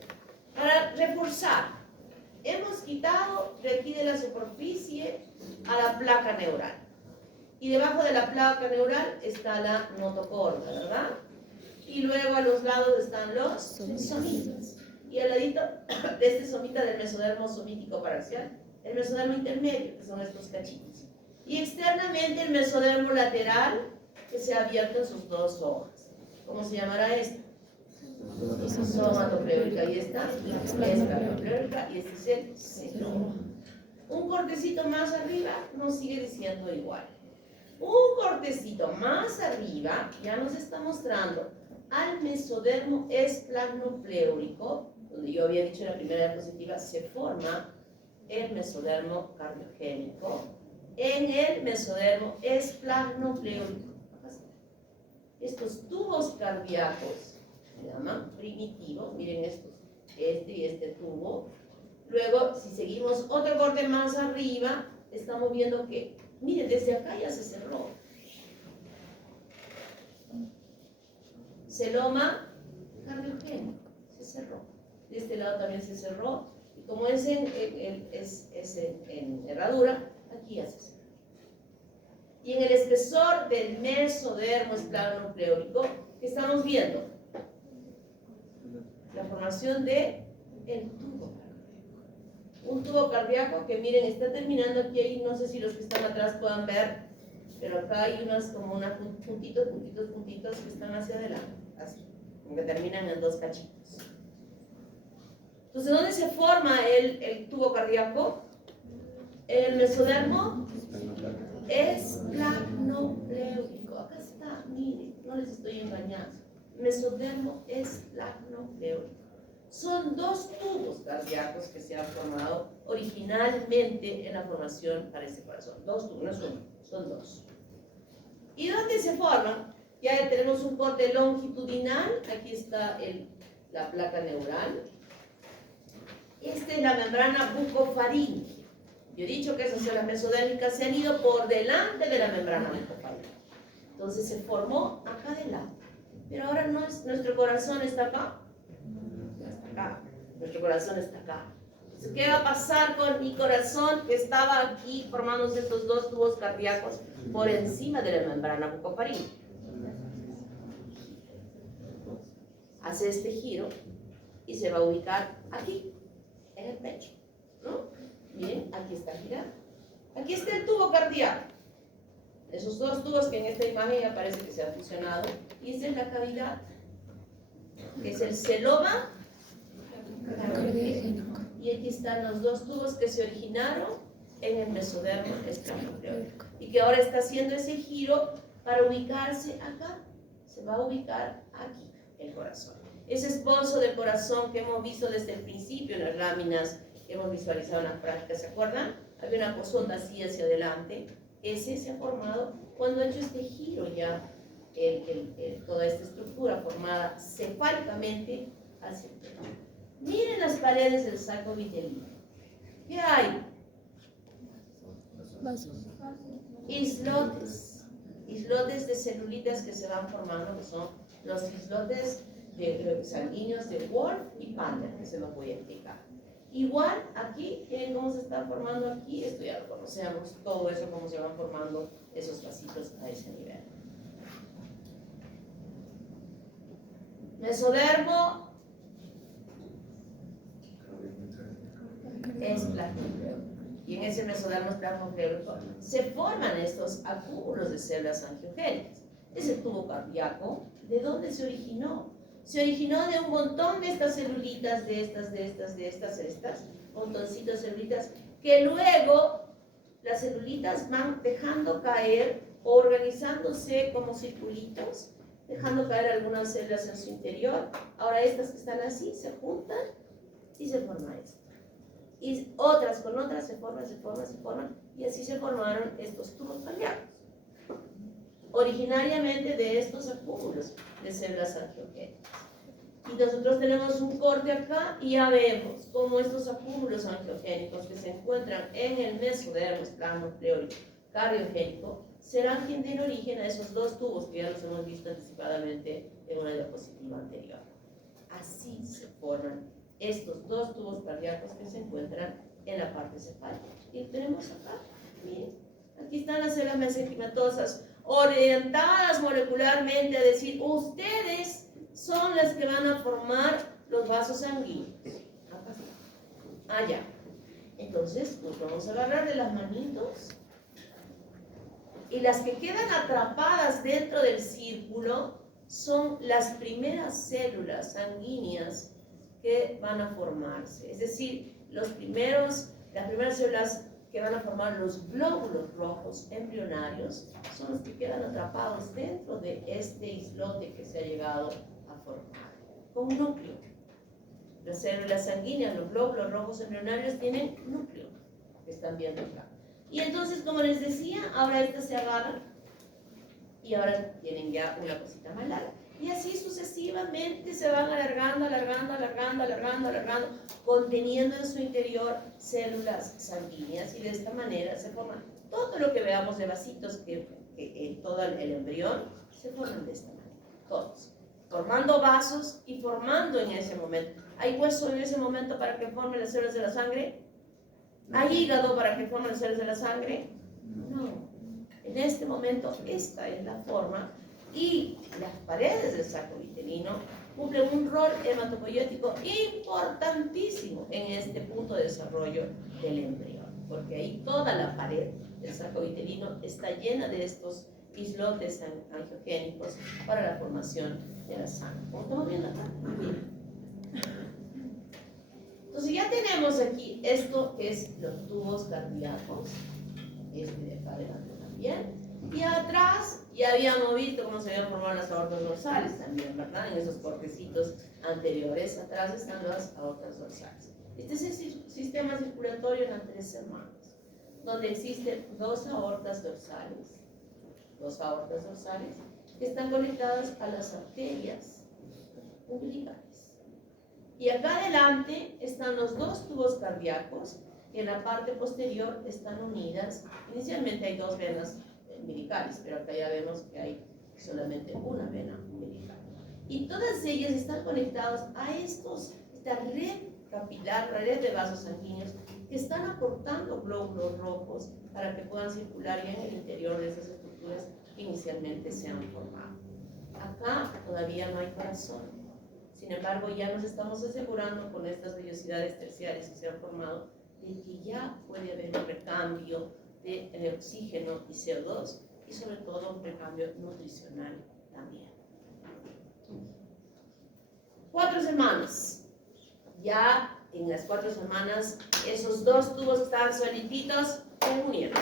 Para reforzar, hemos quitado de aquí de la superficie a la placa neural. Y debajo de la placa neural está la notocorda, ¿verdad? Y luego a los lados están los somitas. Y al ladito de este somita del mesodermo somítico parcial, el mesodermo intermedio, que son estos cachitos. Y externamente el mesodermo lateral, que se ha abierto en sus dos hojas. ¿Cómo se llamará esto? Somatopleórica. Y esta es esplanopleórica y este es el celoma. Un cortecito más arriba nos sigue diciendo igual. Un cortecito más arriba ya nos está mostrando al mesodermo esplanopleórico, donde yo había dicho en la primera diapositiva, se forma el mesodermo cardiogénico en el mesodermo esplanopleórico. Estos tubos cardíacos se llaman primitivos, miren estos, este y este tubo. Luego, si seguimos otro corte más arriba, estamos viendo que, miren, desde acá ya se cerró. Celoma cardiogénico, se cerró. De este lado también se cerró. Y como es en herradura, aquí ya se cerró. Y en el espesor del mesodermo esplanopleórico, ¿qué estamos viendo? La formación de el tubo cardíaco. Un tubo cardíaco que, miren, está terminando aquí, ahí, no sé si los que están atrás puedan ver, pero acá hay unas como unos puntitos que están hacia adelante, así, como que terminan en dos cachitos. Entonces, ¿dónde se forma el tubo cardíaco? El mesodermo esplanopleórico. Acá está, miren, no les estoy engañando. Mesodermo esplanopleórico. Son dos tubos cardíacos que se han formado originalmente en la formación para este corazón. Dos tubos, no es uno, son dos. ¿Y dónde se forman? Ya tenemos un corte longitudinal. Aquí está la placa neural. Esta es la membrana bucofaríngea. Yo he dicho que esas células mesodérmicas se han ido por delante de la membrana bucofaríngea. Entonces se formó acá adelante. Pero ahora nuestro corazón está acá. Está acá. Nuestro corazón está acá. Entonces, ¿qué va a pasar con mi corazón que estaba aquí formándose estos dos tubos cardíacos por encima de la membrana bucofaríngea? Hace este giro y se va a ubicar aquí, en el pecho, ¿no? Bien, aquí está girando. Aquí está el tubo cardíaco. Esos dos tubos que en esta imagen ya parece que se han fusionado. Y esta es la cavidad, que es el celoma cardiogénico. y aquí están los dos tubos que se originaron en el mesodermo esternocleidomasto y que ahora está haciendo ese giro para ubicarse acá. Se va a ubicar aquí el corazón. Ese esbozo del corazón que hemos visto desde el principio en las láminas que hemos visualizado en las prácticas, ¿se acuerdan? Había una cosota así hacia adelante. Ese se ha formado cuando ha hecho este giro ya, toda esta estructura formada cefálicamente hacia el pecho. Miren las paredes del saco vitelino. ¿Qué hay? Vasos. Islotes. Islotes de celulitas que se van formando, que son los islotes sanguíneos de Wolf y Pander, que se los voy a explicar. Igual aquí, miren cómo se está formando aquí, esto ya lo conocemos, todo eso, cómo se van formando esos vasitos a ese nivel. Mesodermo es plasmocleuco. Y en ese mesodermo plasmocleuco se forman estos acúmulos de células angiogénicas. Ese tubo cardíaco, ¿de dónde se originó? Se originó de un montón de estas celulitas, de estas, montoncitos de celulitas, que luego las celulitas van dejando caer, o organizándose como circulitos, dejando caer algunas células en su interior. Ahora estas que están así se juntan y se forma esto. Y otras con otras se forman, y así se formaron estos tubos cardíacos. Originariamente de estos acúmulos de células angiogénicas. Y nosotros tenemos un corte acá y ya vemos cómo estos acúmulos angiogénicos que se encuentran en el mesodermo plasmocleuco cardiogénico serán quien den origen a esos dos tubos que ya los hemos visto anticipadamente en una diapositiva anterior. Así se forman estos dos tubos cardíacos que se encuentran en la parte cefálica. Y tenemos acá, miren, aquí están las células mesenquimatosas orientadas molecularmente a decir, ustedes son las que van a formar los vasos sanguíneos. Acá está. Allá. Entonces, nos vamos a agarrar de las manitos y las que quedan atrapadas dentro del círculo son las primeras células sanguíneas que van a formarse. Es decir, las primeras células que van a formar los glóbulos rojos embrionarios son los que quedan atrapados dentro de este islote que se ha llegado a formar, con un núcleo. Las células sanguíneas, los glóbulos rojos embrionarios tienen núcleo, que están viendo acá. Y entonces, como les decía, ahora estas se agarran y ahora tienen ya una cosita más larga. Y así sucesivamente se van alargando, conteniendo en su interior células sanguíneas, y de esta manera se forman todo lo que veamos de vasitos que en todo el embrión se forman de esta manera, todos, formando vasos y formando en ese momento. ¿Hay hueso en ese momento para que formen las células de la sangre? ¿Hay hígado para que formen las células de la sangre? No. En este momento esta es la forma, y las paredes del saco vitelino cumplen un rol hematopoyético importantísimo en este punto de desarrollo del embrión, porque ahí toda la pared del saco vitelino está llena de estos islotes angiogénicos para la formación de la sangre. ¿Cómo estamos viendo acá? Bien. Entonces ya tenemos aquí esto que es los tubos cardíacos, este de acá adelante también. Y atrás ya habíamos visto cómo se habían formado las aortas dorsales también, ¿verdad? En esos cortecitos anteriores, atrás están las aortas dorsales. Este es el sistema circulatorio en las tres semanas, donde existen dos aortas dorsales que están conectadas a las arterias umbilicales. Y acá adelante están los dos tubos cardíacos, que en la parte posterior están unidas. Inicialmente hay dos venas umbilicales, pero acá ya vemos que hay solamente una vena umbilical. Y todas ellas están conectadas a esta red capilar, la red de vasos sanguíneos, que están aportando glóbulos rojos para que puedan circular bien en el interior de esas estructuras que inicialmente se han formado. Acá todavía no hay corazón. Sin embargo, ya nos estamos asegurando con estas vellosidades terciarias que se han formado de que ya puede haber un recambio de oxígeno y CO2, y sobre todo un recambio nutricional también. 4 semanas. Ya en las 4 semanas, esos dos tubos que estaban solititos se unieron.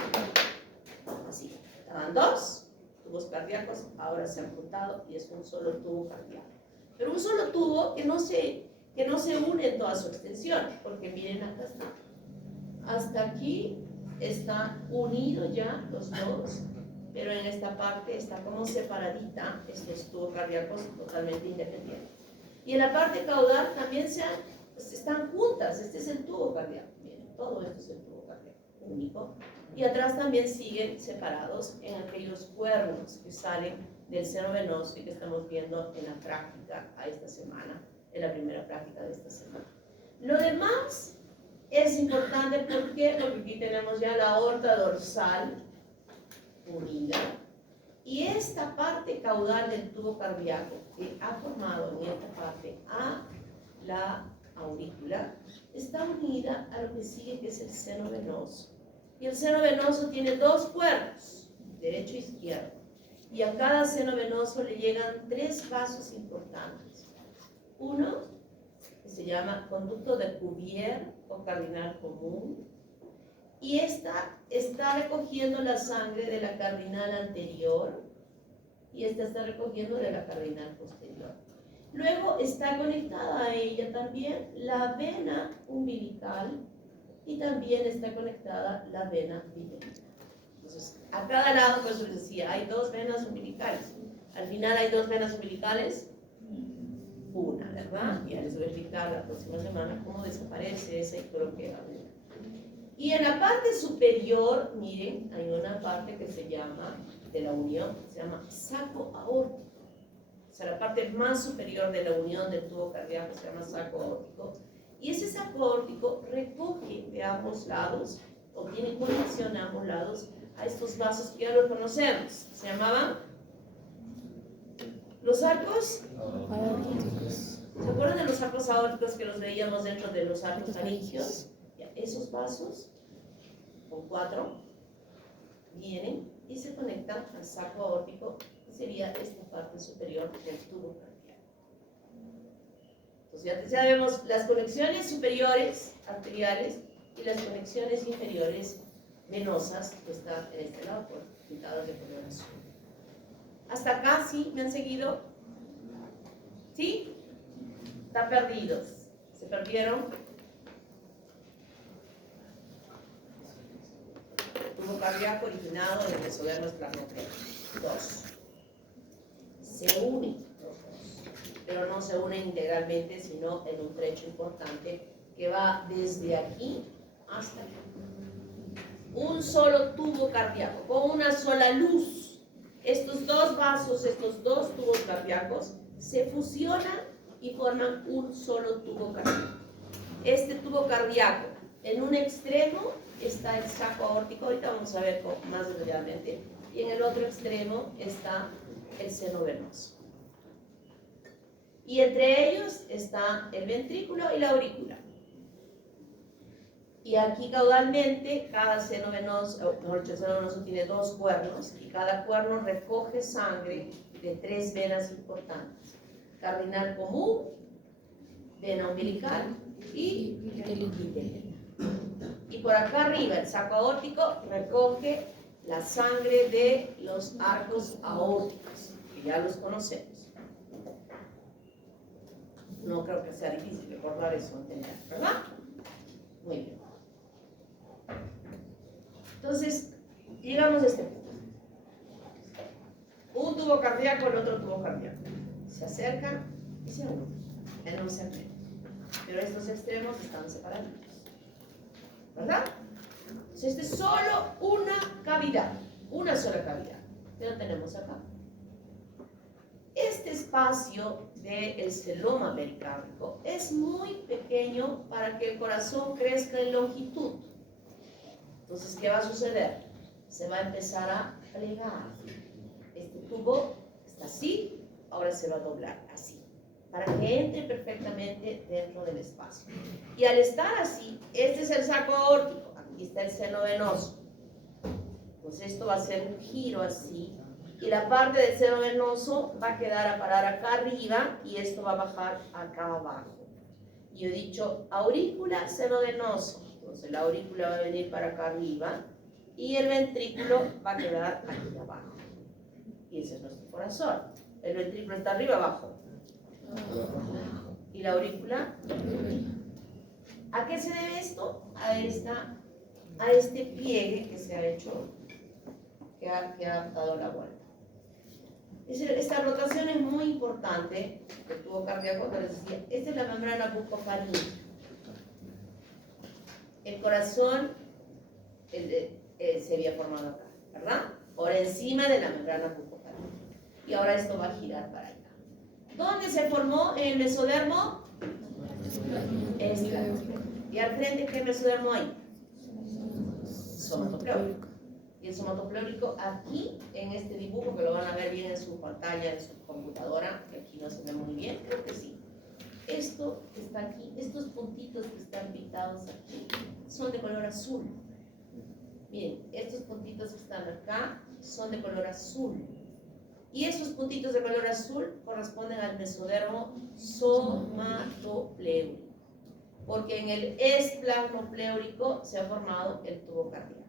Así, estaban 2 tubos cardíacos, ahora se han juntado y es un solo tubo cardíaco. Pero un solo tubo que no se une en toda su extensión, porque miren, acá está. Hasta aquí está unido ya los dos, pero en esta parte está como separadita estos tubos cardíacos totalmente independientes. Y en la parte caudal también están juntas, este es el tubo cardíaco, miren, todo esto es el tubo cardíaco único. Y atrás también siguen separados en aquellos cuernos que salen del seno venoso y que estamos viendo en la práctica a esta semana, en la primera práctica de esta semana. Lo demás es importante, ¿por qué? Porque aquí tenemos ya la aorta dorsal unida y esta parte caudal del tubo cardíaco que ha formado en esta parte a la aurícula está unida a lo que sigue, que es el seno venoso. Y el seno venoso tiene 2 cuernos, derecho e izquierdo, y a cada seno venoso le llegan 3 vasos importantes. Uno, que se llama conducto de Cuvier o cardinal común, y esta está recogiendo la sangre de la cardinal anterior y esta está recogiendo de la cardinal posterior. Luego está conectada a ella también la vena umbilical y también está conectada la vena viteliana. Entonces, a cada lado, por eso les decía, hay 2 venas umbilicales. Al final hay 2 venas umbilicales, una, ¿verdad? Ya les voy a explicar la próxima semana cómo desaparece esa y creo que y en la parte superior, miren, hay una parte que se llama, de la unión, se llama saco aórtico. O sea, la parte más superior de la unión del tubo cardíaco se llama saco aórtico. Y ese saco aórtico recoge de ambos lados, o tiene conexión a ambos lados, a estos vasos que ya los conocemos. Se llamaban los sacos Aórticos. ¿Se acuerdan de los sacos aórticos que los veíamos dentro de los arcos faringios? Esos vasos, con 4, vienen y se conectan al saco aórtico, que sería esta parte superior del tubo cardíaco. Entonces ya vemos las conexiones superiores arteriales y las conexiones inferiores venosas que están en este lado, pintadas de color azul. ¿Hasta acá sí me han seguido? ¿Sí? Están perdidos. ¿Se perdieron? Tubo cardíaco originado del mesodermo esternocleido. 2. Se unen los 2, pero no se unen integralmente, sino en un trecho importante que va desde aquí hasta aquí. Un solo tubo cardíaco, con una sola luz. Estos 2 vasos, estos 2 tubos cardíacos, se fusionan y forman un solo tubo cardíaco. Este tubo cardíaco, en un extremo está el saco aórtico, ahorita vamos a ver más detalladamente, y en el otro extremo está el seno venoso. Y entre ellos está el ventrículo y la aurícula. Y aquí caudalmente, cada seno venoso, mejor dicho, el seno venoso tiene 2 cuernos, y cada cuerno recoge sangre de 3 venas importantes: cardinal común, vena umbilical y viteliana. Y por acá arriba, el saco aórtico recoge la sangre de los arcos aórticos, que ya los conocemos. No creo que sea difícil recordar eso, entender, ¿verdad? Muy bien. Entonces, llegamos a este punto. Un tubo cardíaco, el otro tubo cardíaco. Se acercan y se unen en un segmento. Pero estos extremos están separados, ¿verdad? Entonces, este es solo una cavidad, una sola cavidad. ¿Qué lo tenemos acá? Este espacio del celoma pericárdico es muy pequeño para que el corazón crezca en longitud. Entonces, ¿qué va a suceder? Se va a empezar a plegar. Este tubo está así, ahora se va a doblar así, para que entre perfectamente dentro del espacio. Y al estar así, este es el saco aórtico, aquí está el seno venoso. Pues esto va a ser un giro así, y la parte del seno venoso va a quedar a parar acá arriba, y esto va a bajar acá abajo. Yo he dicho aurícula, seno venoso. Entonces la aurícula va a venir para acá arriba y el ventrículo va a quedar aquí abajo. Y ese es nuestro corazón. El ventrículo está arriba, abajo. Y la aurícula. ¿A qué se debe esto? A este pliegue que se ha hecho, que ha dado la vuelta. Esta rotación es muy importante del tubo cardíaco, como les decía. Esta es la membrana bucofaríngea. El corazón se había formado acá, ¿verdad? Por encima de la membrana bucofaríngea. Y ahora esto va a girar para allá. ¿Dónde se formó el mesodermo? ¿Y al frente qué mesodermo hay? Somatopleórico. Y el somatopleórico aquí, en este dibujo, que lo van a ver bien en su pantalla, en su computadora, que aquí no se ve muy bien, creo que sí. Esto que está aquí, estos puntitos que están pintados aquí, son de color azul. Miren, estos puntitos que están acá son de color azul. Y esos puntitos de color azul corresponden al mesodermo somatopleórico. Porque en el esplanopleórico se ha formado el tubo cardíaco.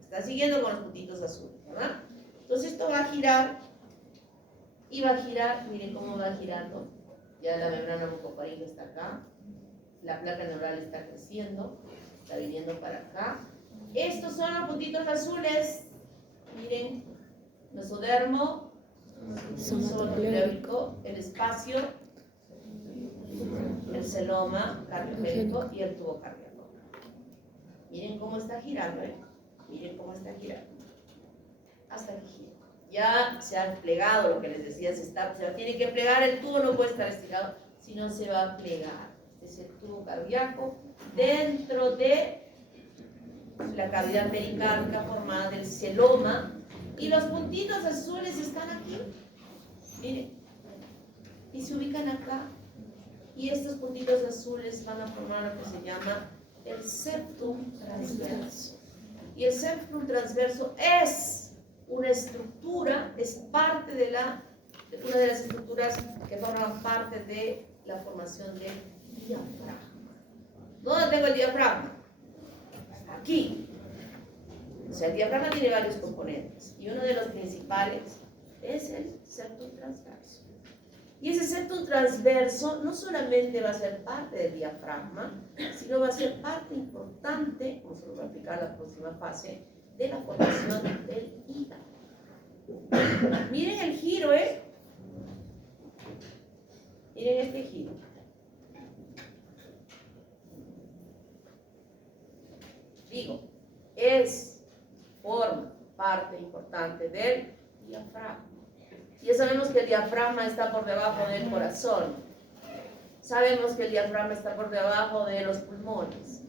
Está siguiendo con los puntitos azules, ¿verdad? Entonces esto va a girar y va a girar, miren cómo va girando. Ya la membrana bucofaríngea está acá, la placa neural está creciendo, está viniendo para acá. Estos son los puntitos azules, miren, mesodermo, somatopleórico, el espacio, el celoma cardiogénico y el tubo cardíaco. Miren cómo está girando, miren cómo está girando. Hasta que gira. Ya se ha plegado, lo que les decía, se tiene que plegar, el tubo no puede estar estirado, sino se va a plegar. Este es el tubo cardíaco dentro de la cavidad pericárdica formada del celoma, y los puntitos azules están aquí, miren, y se ubican acá, y estos puntitos azules van a formar lo que se llama el septum transverso. Y el septum transverso es una estructura, es parte de una de las estructuras que forman parte de la formación del diafragma. ¿Dónde tengo el diafragma? Aquí. O sea, el diafragma tiene varios componentes y uno de los principales es el septum transverso. Y ese septum transverso no solamente va a ser parte del diafragma, sino va a ser parte importante, como se lo va a explicar la próxima fase, de la formación del hígado. Miren el giro, Miren este giro. Digo, forma parte importante del diafragma. Ya sabemos que el diafragma está por debajo del corazón. Sabemos que el diafragma está por debajo de los pulmones.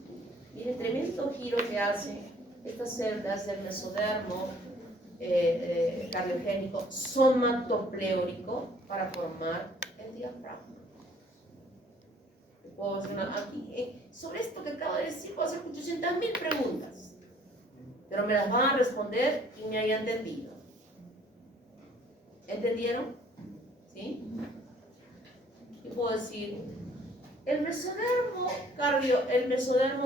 Miren, tremendo giro que hacen estas células del mesodermo cardiogénico somatopleórico para formar el diafragma. Puedo hacer sobre esto que acabo de decir, puedo hacer 800.000 preguntas, pero me las van a responder y me haya entendido. ¿Entendieron? ¿Sí? Y puedo decir, el mesodermo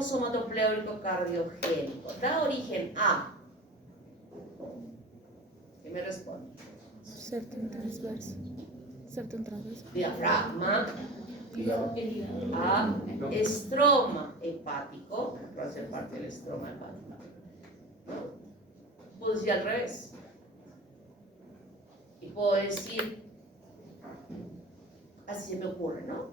somatopleórico cardiogénico da origen a. ¿Qué me responde? Septum transverso. Septum transverso. Diafragma. A estroma hepático, va a ser parte del estroma hepático. Puedo decir al revés. Y puedo decir, así se me ocurre, ¿no?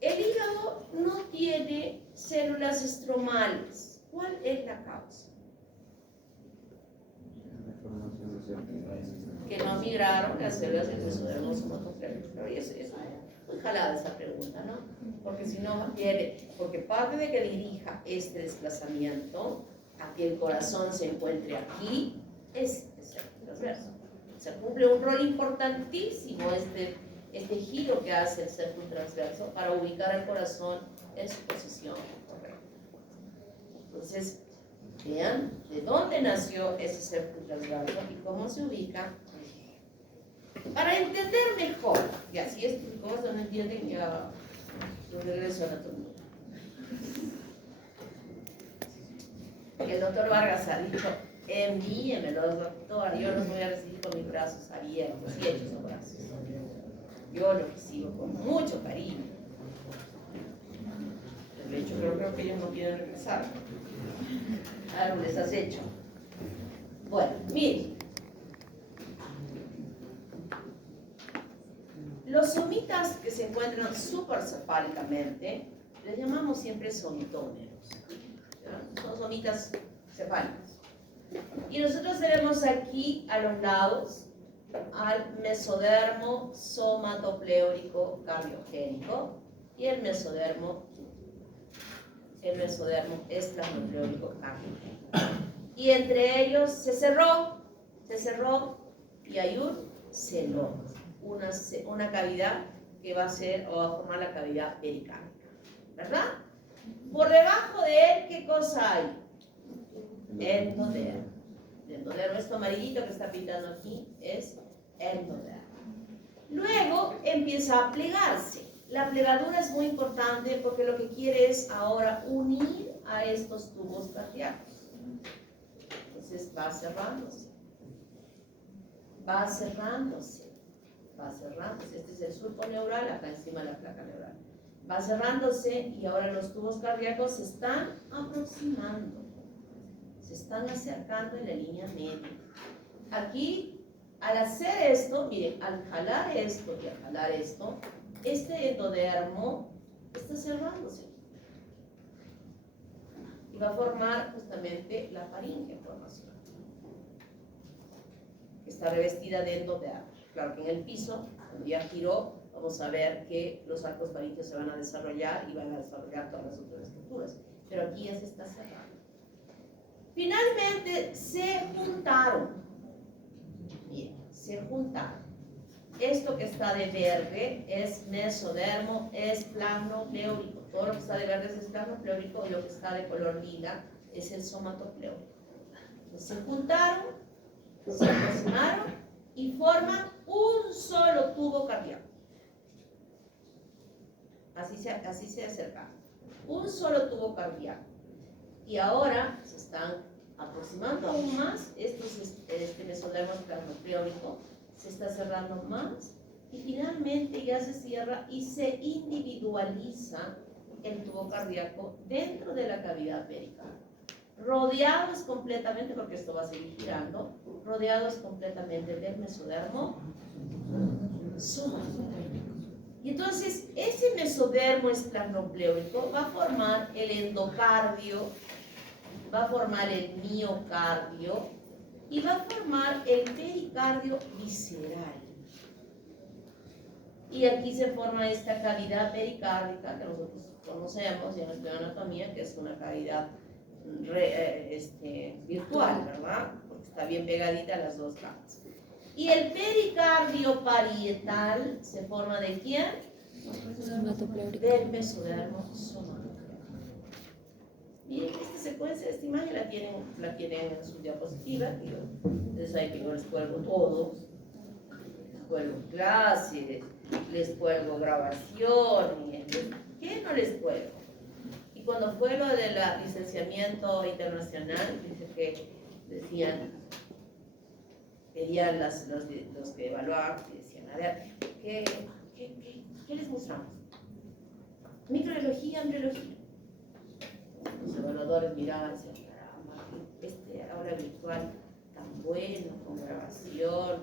El hígado no tiene células estromales. ¿Cuál es la causa? Que no migraron las células del mesodermo somatopleórico. Y es muy jalada esa pregunta, ¿no? Porque si no porque parte de que dirija este desplazamiento a que el corazón se encuentre aquí es el transverso. Se cumple un rol importantísimo este giro que hace el septum transverso para ubicar al corazón en su posición correcta. Entonces, vean de dónde nació ese septum transverso y cómo se ubica. Para entender mejor, y así es, cosas no entienden, ya Yo regreso a anatomía. El doctor Vargas ha dicho, envíemelo, doctor, yo los voy a recibir con mis brazos abiertos y hechos los brazos. Yo lo recibo con mucho cariño. De hecho, creo que ellos no quieren regresar. Algo les has hecho. Bueno, miren. Los somitas que se encuentran supercefálicamente, les llamamos siempre somitómeros. Son somitas cefálicas. Y nosotros tenemos aquí a los lados al mesodermo somatopleórico cardiogénico y el mesodermo esplasmopleórico cardiogénico. Y entre ellos se cerró y hay un celoma, una cavidad que va a ser o va a formar la cavidad pericárdica, ¿verdad? Por debajo de él, ¿qué cosa hay? Endodermo. El endodermo, esto amarillito que está pintando aquí, es endodermo. Luego empieza a plegarse. La plegadura es muy importante porque lo que quiere es ahora unir a estos tubos cardíacos. Entonces va cerrándose. Va cerrándose. Va cerrándose. Este es el surco neural, acá encima de la placa neural. Va cerrándose y ahora los tubos cardíacos se están aproximando. Se están acercando en la línea media. Aquí, al hacer esto, miren, al jalar esto y al jalar esto, este endodermo está cerrándose. Y va a formar justamente la faringe en formación. Está revestida de endodermo. Claro que en el piso, cuando ya giró, vamos a ver que los arcos faríngeos se van a desarrollar y van a desarrollar todas las otras estructuras. Pero aquí ya se está cerrando. Finalmente se juntaron. Bien, se juntaron. Esto que está de verde es mesodermo esplasmopleórico. Todo lo que está de verde es esplasmopleórico y lo que está de color lila es el somatopleórico. Entonces, se juntaron, se aproximaron y forman un solo tubo cardíaco. Así se acercaron. Un solo tubo cardíaco. Y ahora se están aproximando aún más. Este mesodermo esplasmopleórico se está cerrando más y finalmente ya se cierra y se individualiza el tubo cardíaco dentro de la cavidad pericárdica. Rodeados completamente, porque esto va a seguir girando, rodeados completamente del mesodermo somatopleórico. Y entonces ese mesodermo esplasmopleórico va a formar el endocardio, va a formar el miocardio y va a formar el pericardio visceral. Y aquí se forma esta cavidad pericárdica que nosotros conocemos en nuestra anatomía, que es una cavidad virtual, ¿verdad? Porque está bien pegadita a las dos capas. Y el pericardio parietal se forma ¿de quién? Del mesodermo somatopleórico. Miren, esta secuencia, esta imagen la tienen en su diapositiva. Entonces ahí que yo les cuelgo todo. Les cuelgo clases, les cuelgo grabaciones. ¿Qué no les cuelgo? Y cuando fue lo del licenciamiento internacional, dice que decían, pedían los que evaluaban, y decían, a ver, ¿qué les mostramos? Microbiología, embriología. Los evaluadores miraban y decían, caramba, este aula virtual tan bueno, con grabación,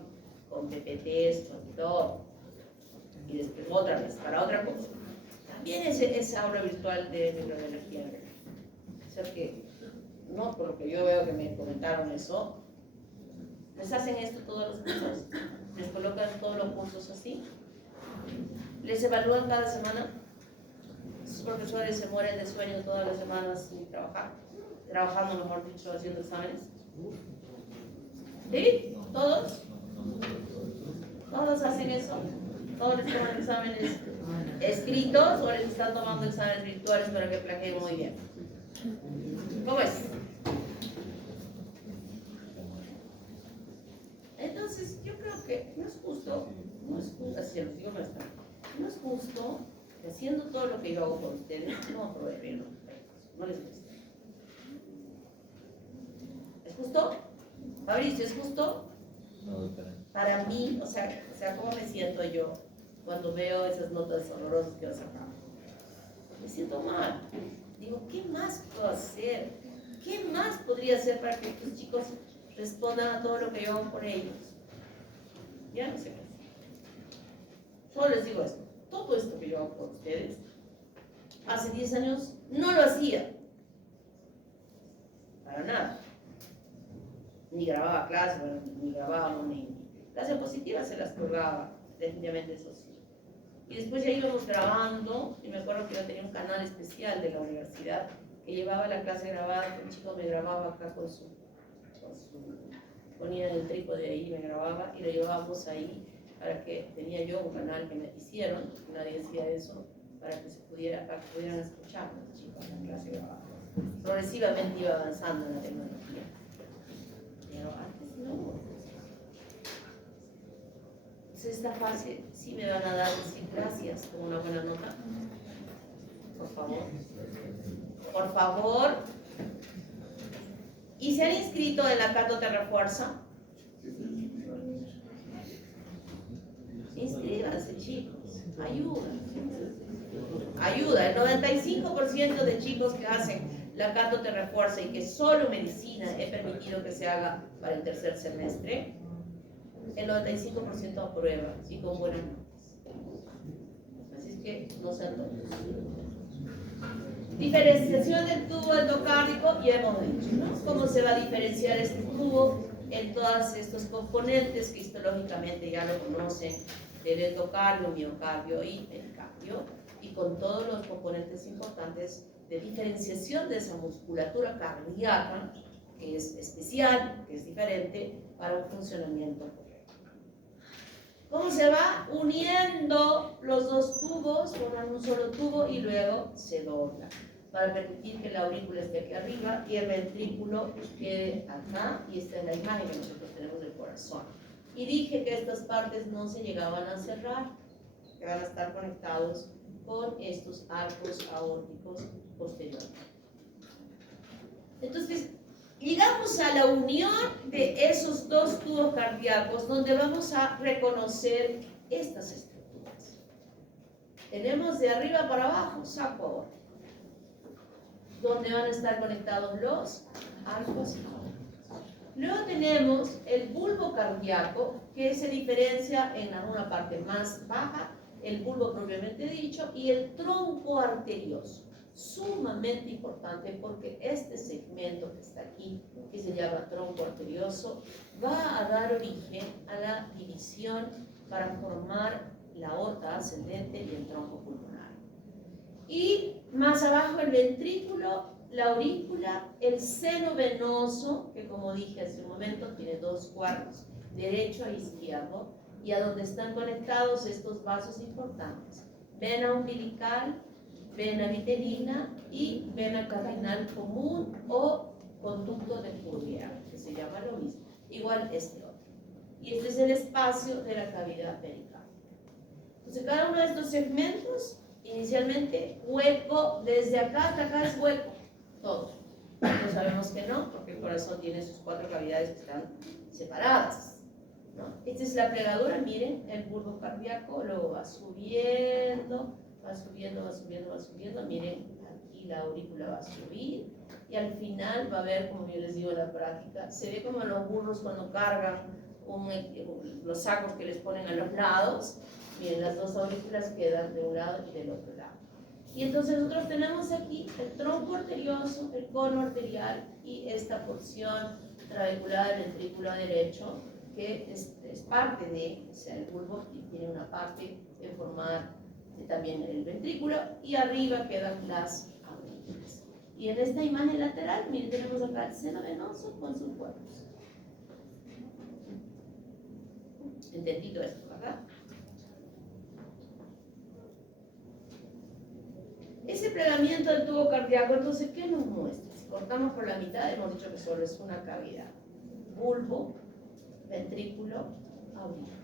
con PPTs, con todo. Y después otra vez, para otra cosa. También esa aula virtual de microbiología. O sea que, no, por lo que yo veo que me comentaron eso, les hacen esto todos los cursos, les colocan todos los cursos así, les evalúan cada semana. Sus profesores se mueren de sueño todas las semanas sin trabajar, trabajando, mejor dicho, haciendo exámenes. ¿Sí? ¿Todos? ¿Todos hacen eso? ¿Todos les toman exámenes escritos o les están tomando exámenes virtuales para que plaqueen muy bien? ¿Cómo es? Entonces, yo creo que no es justo, así lo digo, no es justo que haciendo todo lo que yo hago por ustedes, no aprueben bien los proyectos, no les gusta. ¿Es justo? Fabricio, ¿es justo? No, doctora. Para mí, o sea, ¿cómo me siento yo cuando veo esas notas horrorosas que vas a sacar? Me siento mal. Digo, ¿qué más puedo hacer? ¿Qué más podría hacer para que estos chicos respondan a todo lo que yo hago por ellos? Ya no sé qué hacer. Solo les digo esto. Todo esto que yo hago por ustedes, hace 10 años no lo hacía. Para nada. Ni grababa clases, bueno, ni grababa, ni clases positivas se las colgaba, definitivamente eso sí. Y después ya íbamos grabando, y me acuerdo que yo tenía un canal especial de la universidad que llevaba la clase grabada, que un chico me grababa acá ponía en el trípode ahí, me grababa y lo llevábamos ahí para que tenía yo un canal que me hicieron, nadie decía eso, para que pudieran escuchar los chicos en la clase grabada. Progresivamente iba avanzando en la tecnología. Pero antes no. Entonces esta fase sí me van a dar decir gracias con una buena nota. Por favor. Por favor. ¿Y se han inscrito en la Cato Te Refuerza? Inscríbanse, chicos. Ayuda. Ayuda. El 95% de chicos que hacen la Cato Te Refuerza y que solo medicina he permitido que se haga para el tercer semestre, el 95% aprueba y con buenas notas. Así es que no sean tontos. Diferenciación del tubo endocárdico, ya hemos dicho, ¿no? ¿Cómo se va a diferenciar este tubo en todos estos componentes que histológicamente ya lo conocen, del endocardio, miocardio y pericardio, y con todos los componentes importantes de diferenciación de esa musculatura cardíaca, que es especial, que es diferente, para un funcionamiento correcto? ¿Cómo se va uniendo los dos tubos? Forman un solo tubo y luego se dobla para permitir que la aurícula esté aquí arriba y el ventrículo quede acá, y esta es la imagen que nosotros tenemos del corazón. Y dije que estas partes no se llegaban a cerrar, que van a estar conectados con estos arcos aórticos posteriores. Entonces, llegamos a la unión de esos dos tubos cardíacos, donde vamos a reconocer estas estructuras. Tenemos de arriba para abajo saco aórtico, donde van a estar conectados los arcos aórticos. Luego tenemos el bulbo cardíaco, que se diferencia en una parte más baja, el bulbo propiamente dicho, y el tronco arterioso. Sumamente importante, porque este segmento que está aquí, que se llama tronco arterioso, va a dar origen a la división para formar la aorta ascendente y el tronco pulmonar. Y más abajo el ventrículo, la aurícula, el seno venoso, que como dije hace un momento tiene dos cuartos, derecho e izquierdo, y a donde están conectados estos vasos importantes: vena umbilical, vena vitelina y vena cardinal común o conducto de Fourier, que se llama lo mismo, igual este otro. Y este es el espacio de la cavidad pericardial. Entonces cada uno de estos segmentos, inicialmente hueco, desde acá hasta acá es hueco, todo. No sabemos que no, porque el corazón tiene sus 4 cavidades que están separadas, ¿no? Esta es la plegadura, miren, el bulbo cardíaco, luego va subiendo, va subiendo, va subiendo, va subiendo. Miren, aquí la aurícula va a subir y al final va a ver, como yo les digo en la práctica, se ve como los burros cuando cargan los sacos que les ponen a los lados. Miren, las dos aurículas quedan de un lado y del otro lado. Y entonces nosotros tenemos aquí el tronco arterioso, el cono arterial y esta porción trabecular del ventrículo derecho, que es parte de, o sea, el bulbo tiene una parte en formar también el ventrículo, y arriba quedan las aurículas. Y en esta imagen lateral, miren, tenemos acá el seno venoso con sus cuerpos. ¿Entendido esto, verdad? Ese plegamiento del tubo cardíaco, entonces, ¿qué nos muestra? Si cortamos por la mitad, hemos dicho que solo es una cavidad: bulbo, ventrículo, aurícula,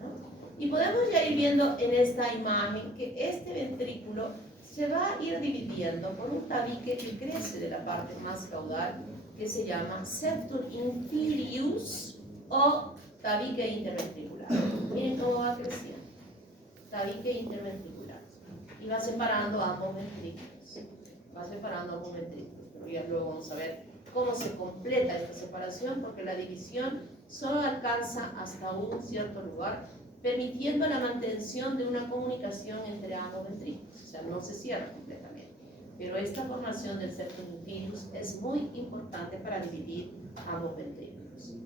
¿no? Y podemos ya ir viendo en esta imagen que este ventrículo se va a ir dividiendo por un tabique que crece de la parte más caudal, que se llama septum inferius o tabique interventricular. Miren cómo va creciendo. Tabique interventricular. Y va separando ambos ventrículos. Va separando ambos ventrículos. Pero ya luego vamos a ver cómo se completa esta separación, porque la división solo alcanza hasta un cierto lugar, permitiendo la mantención de una comunicación entre ambos ventrículos. O sea, no se cierra completamente. Pero esta formación del septum inferius es muy importante para dividir ambos ventrículos.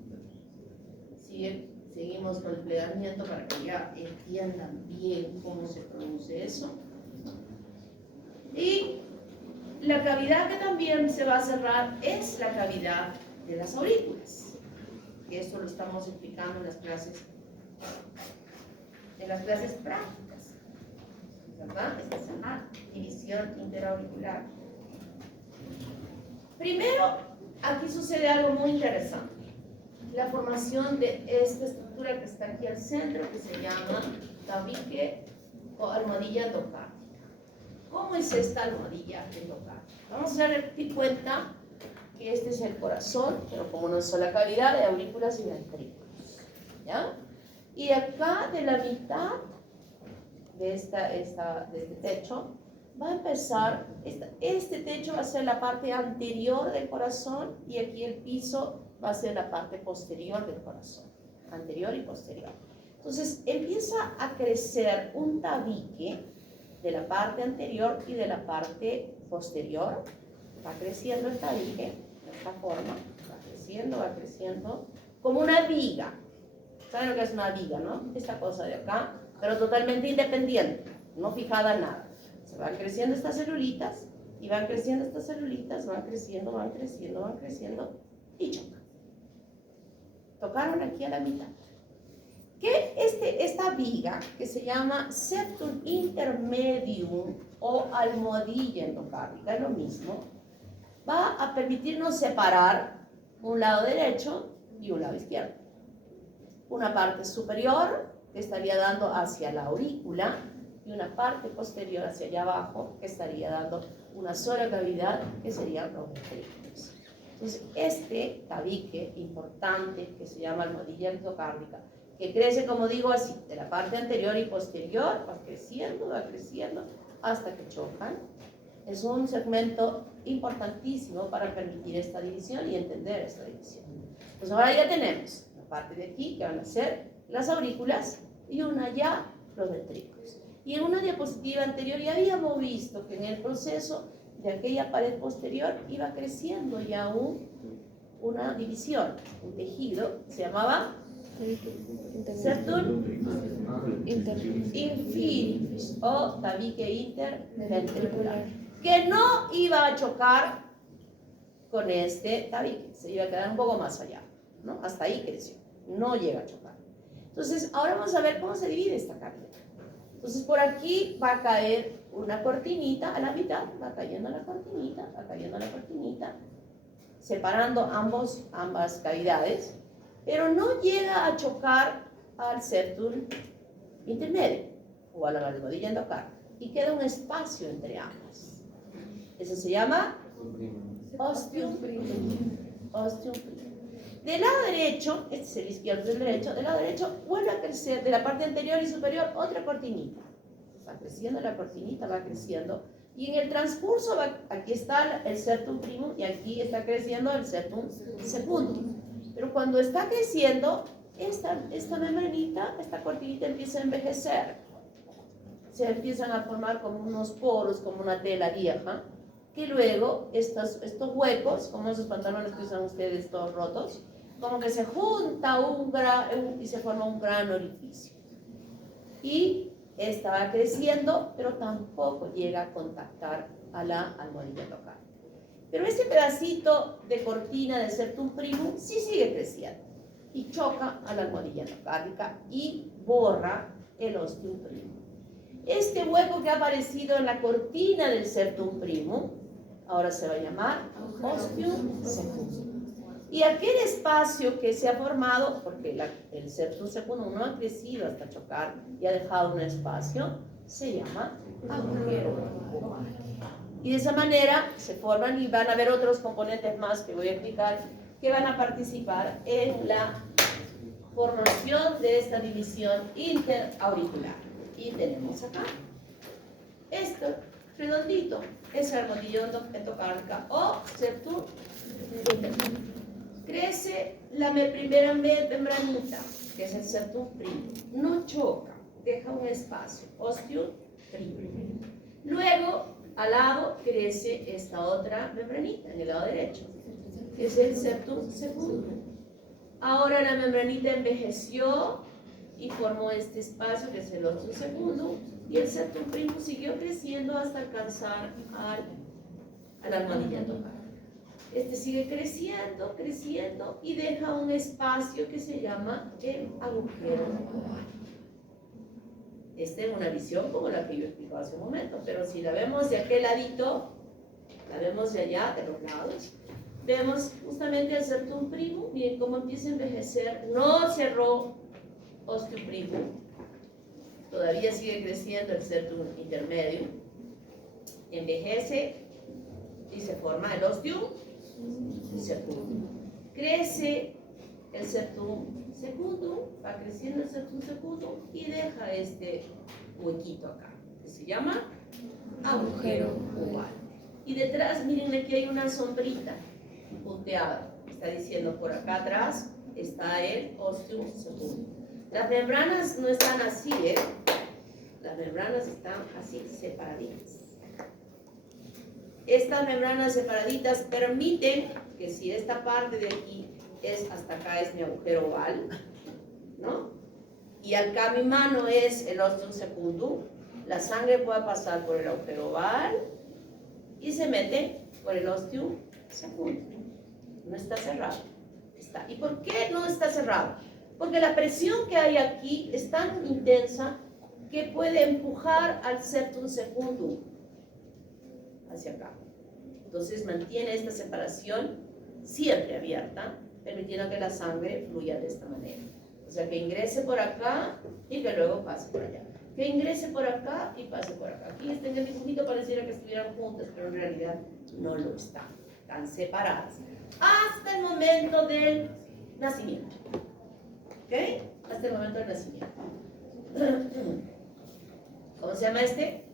Seguimos con el plegamiento para que ya entiendan bien cómo se produce eso. Y la cavidad que también se va a cerrar es la cavidad de las aurículas. Esto lo estamos explicando en las clases prácticas, ¿verdad? Esta es una división interauricular. Primero, aquí sucede algo muy interesante. La formación de esta estructura que está aquí al centro, que se llama tabique o almohadilla endocárdica. ¿Cómo es esta almohadilla endocárdica? Vamos a dar cuenta que este es el corazón, pero como una sola cavidad de aurículas y ventrículos, ¿ya? Y acá de la mitad de este techo va a empezar, este techo va a ser la parte anterior del corazón y aquí el piso va a ser la parte posterior del corazón, anterior y posterior. Entonces empieza a crecer un tabique de la parte anterior y de la parte posterior. Va creciendo el tabique de esta forma, va creciendo como una viga. ¿Saben lo que es una viga, no? Esta cosa de acá, pero totalmente independiente, no fijada en nada. Se van creciendo estas celulitas y van creciendo estas celulitas, van creciendo y chocan. Tocaron aquí a la mitad. Que esta viga, que se llama septum intermedium o almohadilla endocárdica, es lo mismo, va a permitirnos separar un lado derecho y un lado izquierdo. Una parte superior que estaría dando hacia la aurícula y una parte posterior hacia allá abajo que estaría dando una sola cavidad que serían los ventrículos. Entonces, este tabique importante que se llama almohadilla endocárdica, que crece, como digo, así, de la parte anterior y posterior, va creciendo hasta que chocan. Es un segmento importantísimo para permitir esta división y entender esta división. Pues ahora ya tenemos la parte de aquí que van a ser las aurículas y una ya los ventrículos. Y en una diapositiva anterior ya habíamos visto que en el proceso de aquella pared posterior iba creciendo ya una división, un tejido, se llamaba septum inferius o tabique interventricular, que no iba a chocar con este tabique, se iba a quedar un poco más allá, ¿no? Hasta ahí creció, no llega a chocar. Entonces, ahora vamos a ver cómo se divide esta cavidad. Entonces, por aquí va a caer una cortinita a la mitad, va cayendo la cortinita, separando ambas cavidades, pero no llega a chocar al septum intermedio o a la almohadilla endocárdica y queda un espacio entre ambas. Eso se llama ostium primum. Del lado derecho, este es el izquierdo del derecho, del lado derecho vuelve a crecer de la parte anterior y superior otra cortinita. Va creciendo la cortinita, va creciendo. Y en el transcurso, aquí está el septum primum y aquí está creciendo el septum secundum. Pero cuando está creciendo, esta membranita, esta cortinita empieza a envejecer. Se empiezan a formar como unos poros, como una tela vieja, que luego estos huecos, como esos pantalones que usan ustedes todos rotos, como que se junta y se forma un gran orificio. Y esta va creciendo, pero tampoco llega a contactar a la almohadilla endocárdica. Pero este pedacito de cortina del septum primum sí sigue creciendo y choca a la almohadilla endocárdica y borra el ostium primum. Este hueco que ha aparecido en la cortina del septum primum ahora se va a llamar ostium secundum. Y aquel espacio que se ha formado, porque el septum secundum no ha crecido hasta chocar y ha dejado un espacio, se llama agujero oval. Y de esa manera se forman y van a haber otros componentes más que voy a explicar que van a participar en la formación de esta división interauricular. Y tenemos acá esto redondito, es el armadillón endocárdica o septum interno. Crece la primera membranita, que es el septum primo, no choca, deja un espacio, ostium primo. Luego, al lado crece esta otra membranita, en el lado derecho, que es el septum secundum. Ahora la membranita envejeció y formó este espacio, que es el ostium secundum, y el septum primo siguió creciendo hasta alcanzar al armadillo endocárdica. Este sigue creciendo y deja un espacio que se llama el agujero oval. Esta es una visión como la que yo explicaba hace un momento, pero si la vemos de aquel ladito, la vemos de allá, de los lados, vemos justamente el septum primo. Miren cómo empieza a envejecer, no cerró ostium primo, todavía sigue creciendo el septum intermedio, envejece y se forma el ostium secundum. Crece el septum secundum, va creciendo el septum secundum y deja este huequito acá, que se llama agujero oval. Y detrás, miren, aquí hay una sombrita punteada, está diciendo por acá atrás está el ostium secundum. Las membranas no están así, las membranas están así, separaditas. Estas membranas separaditas permiten que si esta parte de aquí es hasta acá es mi agujero oval, ¿no? Y acá mi mano es el ostium secundum, la sangre puede pasar por el agujero oval y se mete por el ostium secundum. No está cerrado. Está. ¿Y por qué no está cerrado? Porque la presión que hay aquí es tan intensa que puede empujar al septum secundum hacia acá. Entonces mantiene esta separación siempre abierta, permitiendo que la sangre fluya de esta manera. O sea, que ingrese por acá y que luego pase por allá. Que ingrese por acá y pase por acá. Aquí en el dibujito pareciera que estuvieran juntas, pero en realidad no lo están. Están separadas. Hasta el momento del nacimiento. ¿Ok? Hasta el momento del nacimiento. ¿Cómo se llama este?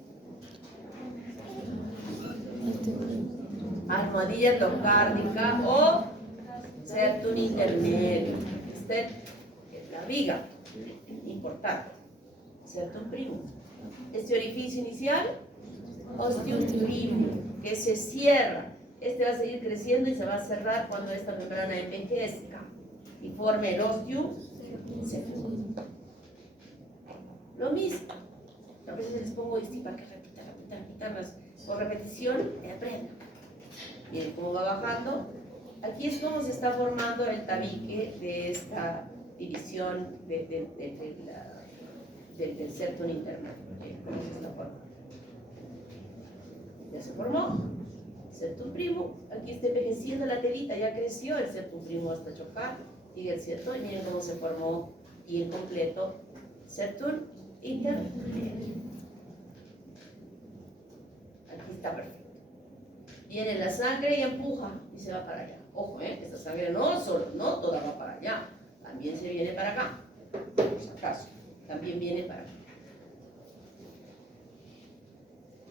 Almohadilla endocárdica o septum intermedio. Esta es la viga importante. Septum primo. Este orificio inicial, ostium primo, que se cierra. Este va a seguir creciendo y se va a cerrar cuando esta membrana envejezca y forme el ostium secundum. Lo mismo. A veces les pongo esto para que repitan por repetición y aprendan. Miren cómo va bajando. Aquí es como se está formando el tabique de esta división del septum intermedio. ¿Cómo se está formando? Ya se formó. Septum primo. Aquí está envejeciendo la telita, ya creció el septum primo hasta chocar. Y el septum, y miren cómo se formó bien completo. Septum intermedio. Aquí está perfecto. Viene la sangre y empuja y se va para allá. Ojo, esta sangre no toda va para allá, también se viene para acá, por si acaso, también viene para acá.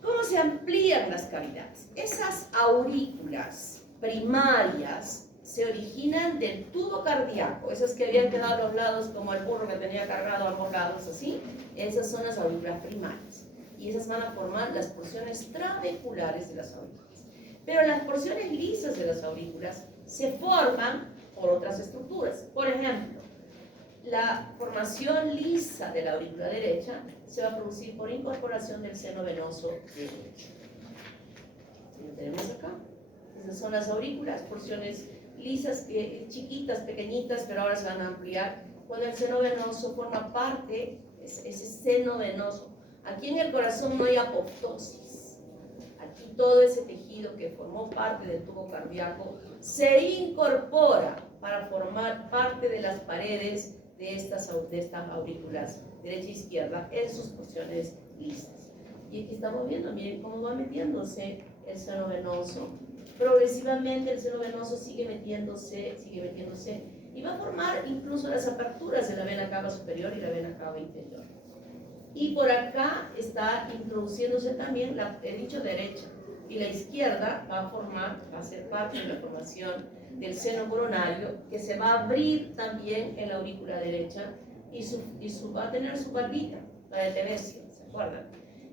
¿Cómo se amplían las cavidades? Esas aurículas primarias se originan del tubo cardíaco, esas que habían quedado a los lados como el burro que tenía cargado a ambos lados, así, esas son las aurículas primarias. Y esas van a formar las porciones trabeculares de las aurículas. Pero las porciones lisas de las aurículas se forman por otras estructuras. Por ejemplo, la formación lisa de la aurícula derecha se va a producir por incorporación del seno venoso derecho. Lo tenemos acá. Esas son las aurículas, porciones lisas, chiquitas, pequeñitas, pero ahora se van a ampliar cuando el seno venoso forma parte, ese seno venoso. Aquí en el corazón no hay apoptosis. Aquí todo ese tejido tejido que formó parte del tubo cardíaco se incorpora para formar parte de las paredes de estas aurículas derecha e izquierda en sus porciones lisas. Y aquí estamos viendo, miren cómo va metiéndose el seno venoso. Progresivamente el seno venoso sigue metiéndose, y va a formar incluso las aperturas de la vena cava superior y la vena cava inferior. Y por acá está introduciéndose también, he dicho derecha, y la izquierda va a ser parte de la formación del seno coronario, que se va a abrir también en la aurícula derecha y va a tener su valvita, la de Tebecio, ¿se acuerdan?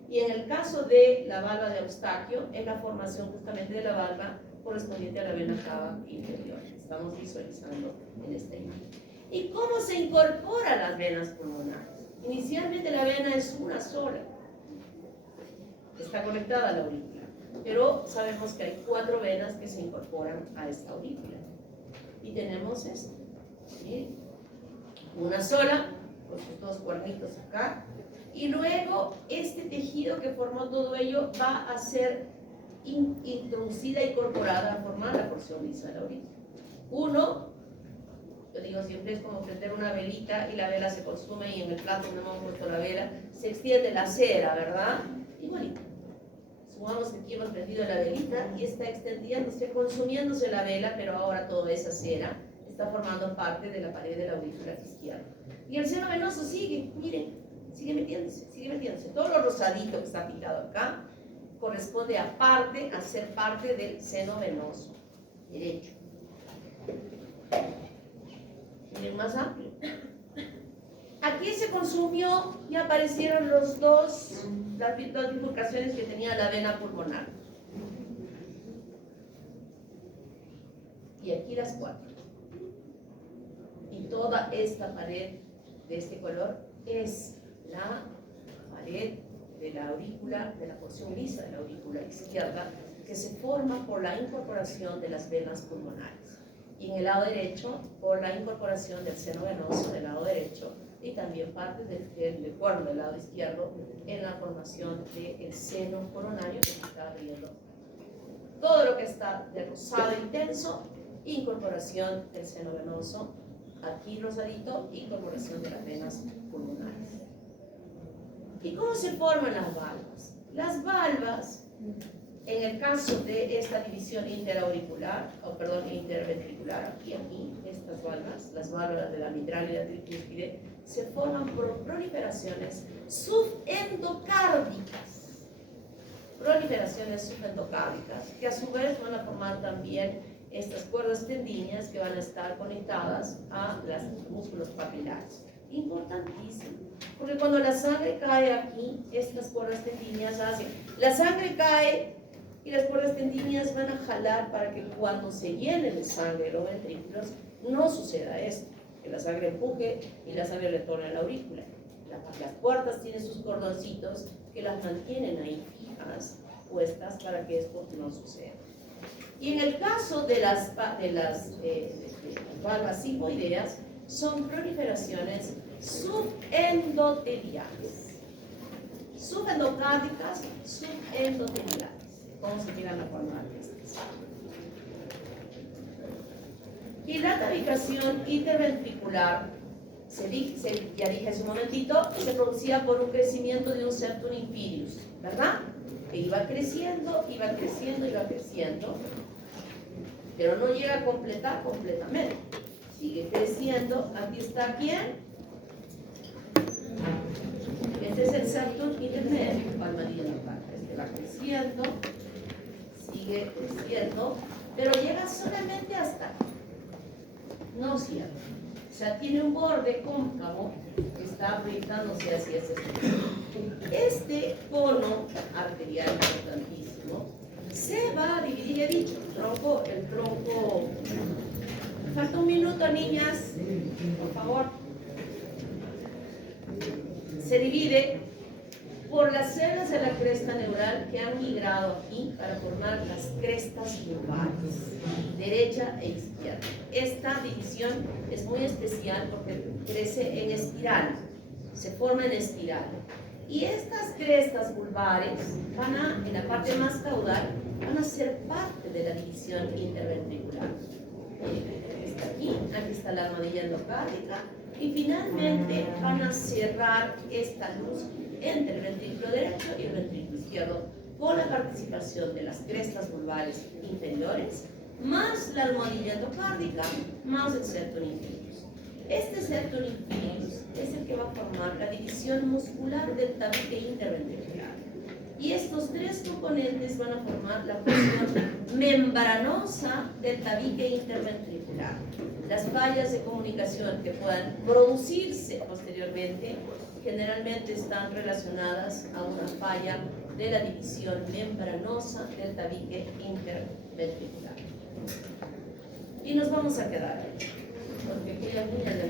Y en el caso de la valva de Eustaquio, es la formación justamente de la valva correspondiente a la vena cava inferior. Estamos visualizando en esta imagen. ¿Y cómo se incorporan las venas pulmonares? Inicialmente la vena es una sola, está conectada a la aurícula, pero sabemos que hay 4 venas que se incorporan a esta aurícula. Y tenemos esto, ¿sí? Una sola, con sus 2 cuernitos acá, y luego este tejido que formó todo ello va a ser introducida y incorporada a formar la porción lisa de la aurícula. Uno, yo digo siempre, es como prender una velita y la vela se consume, y en el plato donde hemos puesto la vela se extiende la cera, ¿verdad? Igualito. Supongamos que aquí hemos prendido la velita y está extendiéndose, consumiéndose la vela, pero ahora toda esa cera está formando parte de la pared de la aurícula izquierda. Y el seno venoso sigue, miren, sigue metiéndose. Todo lo rosadito que está pintado acá corresponde a ser parte del seno venoso derecho. Miren, más amplio. Aquí se consumió y aparecieron las dos bifurcaciones que tenía la vena pulmonar. Y aquí las 4. Y toda esta pared de este color es la pared de la aurícula, de la porción lisa de la aurícula izquierda, que se forma por la incorporación de las venas pulmonares. Y en el lado derecho, por la incorporación del seno venoso del lado derecho, y también parte del cuerno del lado izquierdo en la formación del seno coronario que se está abriendo. Todo lo que está de rosado intenso, incorporación del seno venoso, aquí rosadito, incorporación de las venas pulmonares. ¿Y cómo se forman las valvas? Las valvas, en el caso de esta división interauricular, interventricular, aquí, estas valvas, las válvulas de la mitral y la tricúspide, se forman por proliferaciones subendocárdicas. Proliferaciones subendocárdicas, que a su vez van a formar también estas cuerdas tendíneas que van a estar conectadas a los músculos papilares. Importantísimo, porque cuando la sangre cae aquí, estas cuerdas tendíneas hacen, la sangre cae y las cuerdas tendíneas van a jalar para que cuando se llene de sangre los ventrículos no suceda esto, que la sangre empuje y la sangre retorne a la aurícula. Las puertas tienen sus cordoncitos que las mantienen ahí fijas, puestas, para que esto no suceda. Y en el caso de las valvas sigmoideas, son proliferaciones subendoteliales. Subendocárdicas, subendoteliales. ¿Cómo se miran la forma de estas? Y la tabicación interventricular, ya dije hace un momentito, se producía por un crecimiento de un septum inferius, ¿verdad? Que iba creciendo, pero no llega a completar completamente. Sigue creciendo. Aquí está ¿quién? Este es el septum intermedio, palmadilla de la pata. Este va creciendo, sigue creciendo, pero llega solamente hasta aquí. No cierra. O sea, tiene un borde cóncavo que está proyectándose hacia ese sector. Este cono arterial importantísimo se va a dividir, he dicho, el tronco. Falta un minuto, niñas, por favor. Se divide por las células de la cresta neural que han migrado aquí para formar las crestas vulvares, derecha e izquierda. Esta división es muy especial porque crece en espiral, se forma en espiral. Y estas crestas vulvares van a, en la parte más caudal, van a ser parte de la división interventricular. Está aquí está la armadilla endocárdica y finalmente van a cerrar esta luz entre el ventrículo derecho y el ventrículo izquierdo con la participación de las crestas vulvares inferiores más la almohadilla endocárdica más el septum inferius. Este septum inferius es el que va a formar la división muscular del tabique interventricular. Y estos tres componentes van a formar la porción membranosa del tabique interventricular. Las fallas de comunicación que puedan producirse posteriormente generalmente están relacionadas a una falla de la división membranosa del tabique interventricular. Y nos vamos a quedar ahí, porque aquellas niñas de